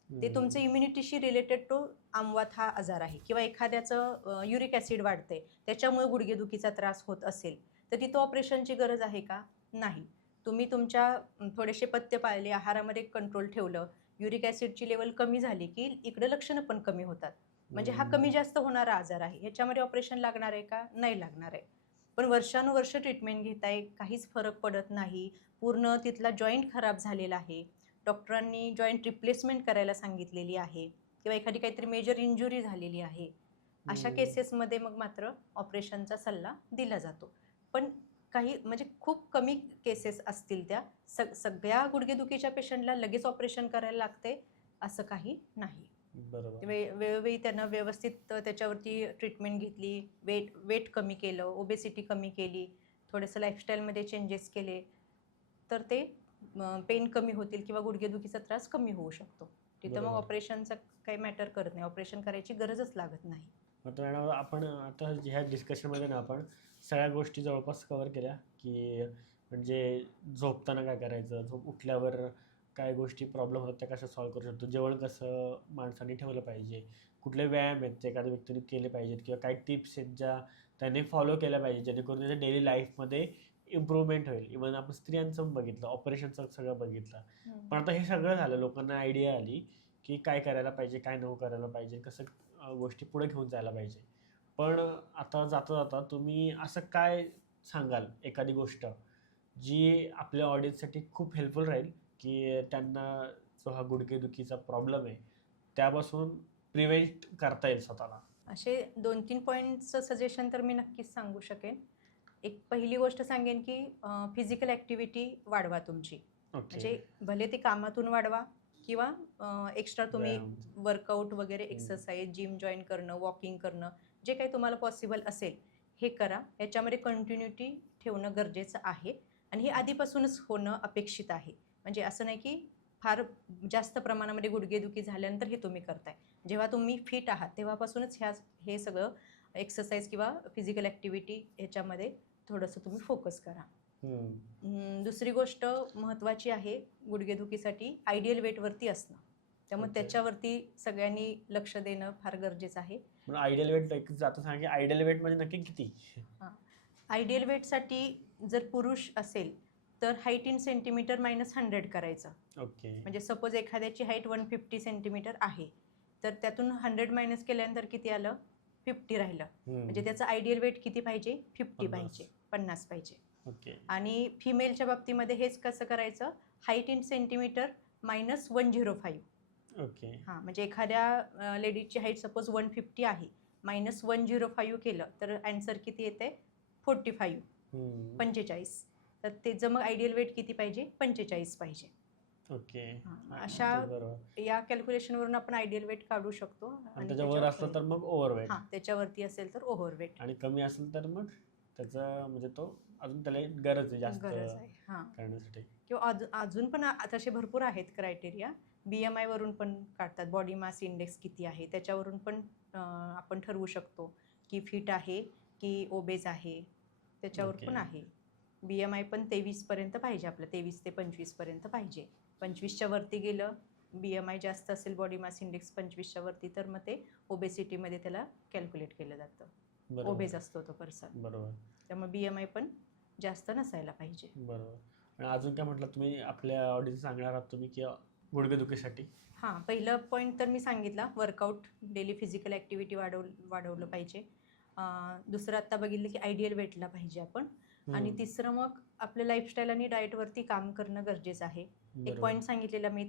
ते तुमचं इम्युनिटीशी रिलेटेड तो आमवात हा आजार आहे किंवा एखाद्याचं युरिक ॲसिड वाढतंय, त्याच्यामुळे गुडघेदुखीचा त्रास होत असेल, तर तिथं ऑपरेशनची गरज आहे का? नाही. तुम्ही तुमच्या थोडेसे पथ्य पाळले, आहारामध्ये कंट्रोल ठेवलं, युरिक ॲसिडची लेवल कमी झाली की इकडे लक्षणं पण कमी होतात. म्हणजे हा कमी जास्त होणारा आजार आहे. ह्याच्यामध्ये ऑपरेशन लागणार आहे का? नाही लागणार आहे. पण वर्षानुवर्ष ट्रीटमेंट घेताय, काहीच फरक पडत नाही. पूर्ण तिथला जॉइंट खराब झालेला आहे. डॉक्टरांनी जॉइंट रिप्लेसमेंट करायला सांगितलेली आहे किंवा एखादी काहीतरी मेजर इंजुरी झालेली आहे. अशा केसेसमध्ये मग मात्र ऑपरेशनचा सल्ला दिला जातो. पण काही म्हणजे खूप कमी केसेस असतील त्या. सगळ्या गुडघेदुखीच्या पेशंटला लगेच ऑपरेशन करायला लागते असं काही नाही. बरोबर. वेळोवेळी त्यांना व्यवस्थित त्याच्यावरती ट्रीटमेंट घेतली, वेट कमी केलं, ओबेसिटी कमी केली, थोडंसं लाईफस्टाईलमध्ये चेंजेस केले, तर ते पेन कमी होतील किंवा गुडघेदुखीचा त्रास कमी होऊ शकतो. तिथं मग बरोबर. ऑपरेशनचं काही मॅटर करत नाही. ऑपरेशन करायची गरजच लागत नाही. आता मॅडम आपण आता ह्या डिस्कशनमध्ये ना आपण सगळ्या गोष्टी जवळपास कव्हर केल्या की म्हणजे झोपताना काय करायचं, झोप उठल्यावर काय गोष्टी प्रॉब्लेम होतात त्या कशा सॉल्व्ह करू शकतो, जेवण कसं माणसाने ठेवलं पाहिजे, कुठले व्यायाम आहेत ते एखाद्या व्यक्तीने केले पाहिजेत किंवा काही टिप्स आहेत ज्या त्याने फॉलो केल्या पाहिजे जेणेकरून त्याच्या डेली लाईफमध्ये इम्प्रूव्हमेंट होईल. इव्हन आपण स्त्रियांचं बघितलं, ऑपरेशनचं सगळं बघितलं. पण आता हे सगळं झालं, लोकांना आयडिया आली की काय करायला पाहिजे, काय नको करायला पाहिजे, कसं गोष्टी पुढे घेऊन जायला पाहिजे. पण आता जाता जाता तुम्ही असं काय सांगाल एखादी गोष्ट जी आपल्या ऑडियन्ससाठी खूप हेल्पफुल राहील की त्यांना जो हा गुडघेदुखीचा प्रॉब्लेम आहे त्यापासून प्रिव्हेंट करता येईल स्वतःला? असे 2-3 पॉईंट्सचं सजेशन तर मी नक्कीच सांगू शकेन. एक पहिली गोष्ट सांगेन की फिजिकल ॲक्टिव्हिटी वाढवा तुमची. ओके. म्हणजे भले ती कामातून वाढवा किंवा एक्स्ट्रा तुम्ही व्यायाम. वर्कआउट वगैरे, एक्सरसाइज, जिम जॉइन करणं, वॉकिंग करणं, जे काही तुम्हाला पॉसिबल असेल हे करा. याच्यामध्ये कंटिन्युटी ठेवणं गरजेचं आहे आणि हे आधीपासूनच होणं अपेक्षित आहे. म्हणजे असं नाही की फार जास्त प्रमाणामध्ये गुडघेदुखी झाल्यानंतर हे तुम्ही करताय. जेव्हा तुम्ही फिट आहात तेव्हापासूनच हे सगळं एक्सरसाइज किंवा फिजिकल ॲक्टिव्हिटी ह्याच्यामध्ये थोडंसं तुम्ही फोकस करा. दुसरी गोष्ट महत्त्वाची आहे गुडघेदुखीसाठी आयडियल वेटवरती असणं. त्यामुळे ओके. त्याच्यावरती सगळ्यांनी लक्ष देणं फार गरजेचं आहे. म्हणजे आयडियल वेट एक जाता सांगा की आयडियल वेट म्हणजे नक्की किती? आयडियल वेटसाठी जर पुरुष असेल तर हाईट इन सेंटीमीटर -100 करायचं. ओके. म्हणजे सपोज एखाद्याची हाईट 150 सेंटीमीटर आहे, तर त्यातून 100 मायनस केल्यानंतर किती आलं? 50 राहिलं. म्हणजे त्याचं आयडियल वेट किती पाहिजे? 50 पाहिजे, 50 पाहिजे. ओके. आणि फिमेलच्या बाबतीमध्ये हेच कसं करायचं? Height in centimetre -105. ओके. हां, म्हणजे एखाद्या लेडीजची हाईट सपोज 150 आहे, -105 केलं तर ॲन्सर किती येते? 45, 45. तर त्याचं मग आयडियल वेट किती पाहिजे? 45 पाहिजे. ओके. अशा बरोबर. या कॅल्क्युलेशनवरून आपण आयडियल वेट काढू शकतो आणि त्याच्यावर असलं तर मग ओव्हरवेट. हां, त्याच्यावरती असेल तर ओव्हरवेट. आणि कमी असेल तर मग त्याचा म्हणजे तो अजून त्याला एक गरज आहे जास्त गरज आहे. हां. करण्यासाठी. किंवा अजून पण तसे भरपूर आहेत क्रायटेरिया. BMI वरून पण काढतात. बॉडी मास इंडेक्स किती आहे त्याच्यावरून पण आपण ठरवू शकतो की फिट आहे की ओबेज आहे. त्याच्यावर ओके. पण आहे. BMI पण 23 पर्यंत पाहिजे आपलं. 23 ते 25 पर्यंत पाहिजे. 25च्या वरती गेलं, BMI जास्त असेल, बॉडी मास इंडेक्स 25च्या वरती, तर मग ते ओबेसिटीमध्ये त्याला कॅल्क्युलेट केलं जातं. बरोबर. ओबेज असतो तो पर्सन. बरोबर. त्यामुळे BMI पण जास्त नसायला पाहिजे. बरोबर. आणि अजून काय म्हटलं तुम्ही आपल्या ऑडियन्स सांगणार आहात तुम्ही की गुडघेदुखीसाठी? हां, पहिलं पॉईंट तर मी सांगितला, वर्कआउट, डेली फिजिकल ॲक्टिव्हिटी वाढवलं पाहिजे. दुसरं आत्ता बघितलं की आयडियल वेटला पाहिजे आपण. आणि तिसरं मग आपल्या लाईफस्टाईल आणि डाएटवरती काम करणं गरजेचं आहे. एक बरोबर. पॉईंट सांगितलेला मी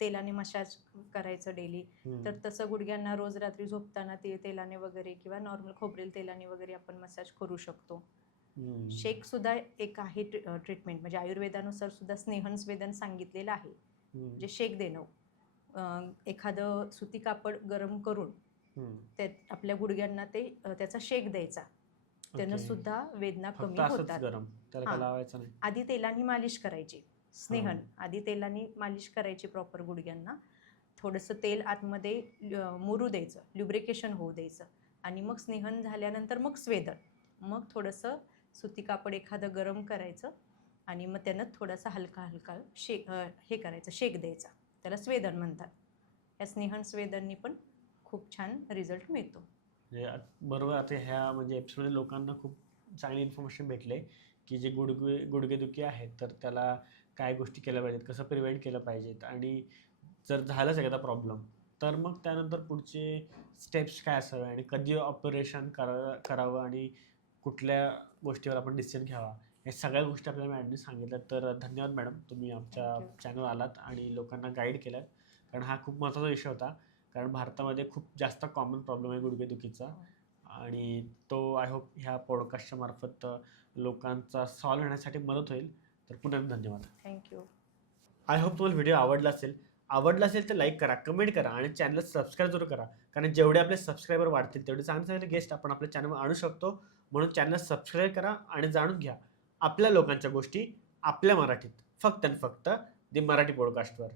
तेलाने मसाज करायचं डेली. तर तसं गुडघ्यांना रोज रात्री झोपताना तेलाने वगैरे किंवा नॉर्मल खोबरेल तेलाने वगैरे आपण मसाज करू शकतो. शेक सुद्धा एक आहे ट्रीटमेंट, म्हणजे आयुर्वेदानुसार सुद्धा स्नेहन सांगितलेलं आहे. जे शेक देणं, एखादं सुती कापड गरम करून आपल्या गुडघ्यांना त्याचा शेक द्यायचा. त्यानं सुद्धा वेदना कमी होतात. गरम त्याला काय लावायचं नाही. आधी तेलाने मालिश करायची. स्नेहन आधी तेलाने मालिश करायची प्रॉपर गुडघ्यांना. थोडंसं तेल आतमध्ये मुरू द्यायचं, ल्युब्रिकेशन होऊ द्यायचं आणि मग स्नेहन झाल्यानंतर मग स्वेदन. मग थोडंसं सुती कापड एखादं गरम करायचं आणि मग त्यानं थोडासा हलका शेक करायचं, शेक द्यायचा. त्याला स्वेदन म्हणतात. या स्नेहन स्वेदननी पण खूप छान रिझल्ट मिळतो. बरोबर. आता ह्या म्हणजे एपिसोडमध्ये लोकांना खूप चांगली इन्फॉर्मेशन भेटले की जे गुडघेदुखी आहे तर त्याला काय गोष्टी केल्या पाहिजेत, कसं प्रिव्हेंट केलं पाहिजेत आणि जर झालंच एखादा प्रॉब्लेम तर मग त्यानंतर पुढचे स्टेप्स काय असावे आणि कधी ऑपरेशन करावं आणि कुठल्या गोष्टीवर आपण डिसिजन घ्यावा, हे सगळ्या गोष्टी आपल्याला मॅडमने सांगितल्या. तर धन्यवाद मॅडम, तुम्ही आमच्या चॅनल आलात आणि लोकांना गाईड केलं, कारण हा खूप महत्त्वाचा विषय होता. कारण भारतामध्ये खूप जास्त कॉमन प्रॉब्लेम आहे गुडघेदुखीचा आणि तो आय होप ह्या पॉडकास्टच्या मार्फत लोकांचा सॉल्व्ह होण्यासाठी मदत होईल. तर पुन्हा धन्यवाद. थँक्यू. आय होप तुम्हाला व्हिडिओ आवडला असेल तर लाईक करा, कमेंट करा आणि चॅनलला सबस्क्राईब जरूर करा. कारण जेवढे आपले सबस्क्रायबर वाढतील तेवढे चांगले चांगले गेस्ट आपण आपल्या चॅनलवर आणू शकतो. म्हणून चॅनल सबस्क्राईब करा आणि जाणून घ्या आपल्या लोकांच्या गोष्टी आपल्या मराठीत, फक्त आणि फक्त दी मराठी पॉडकास्टवर.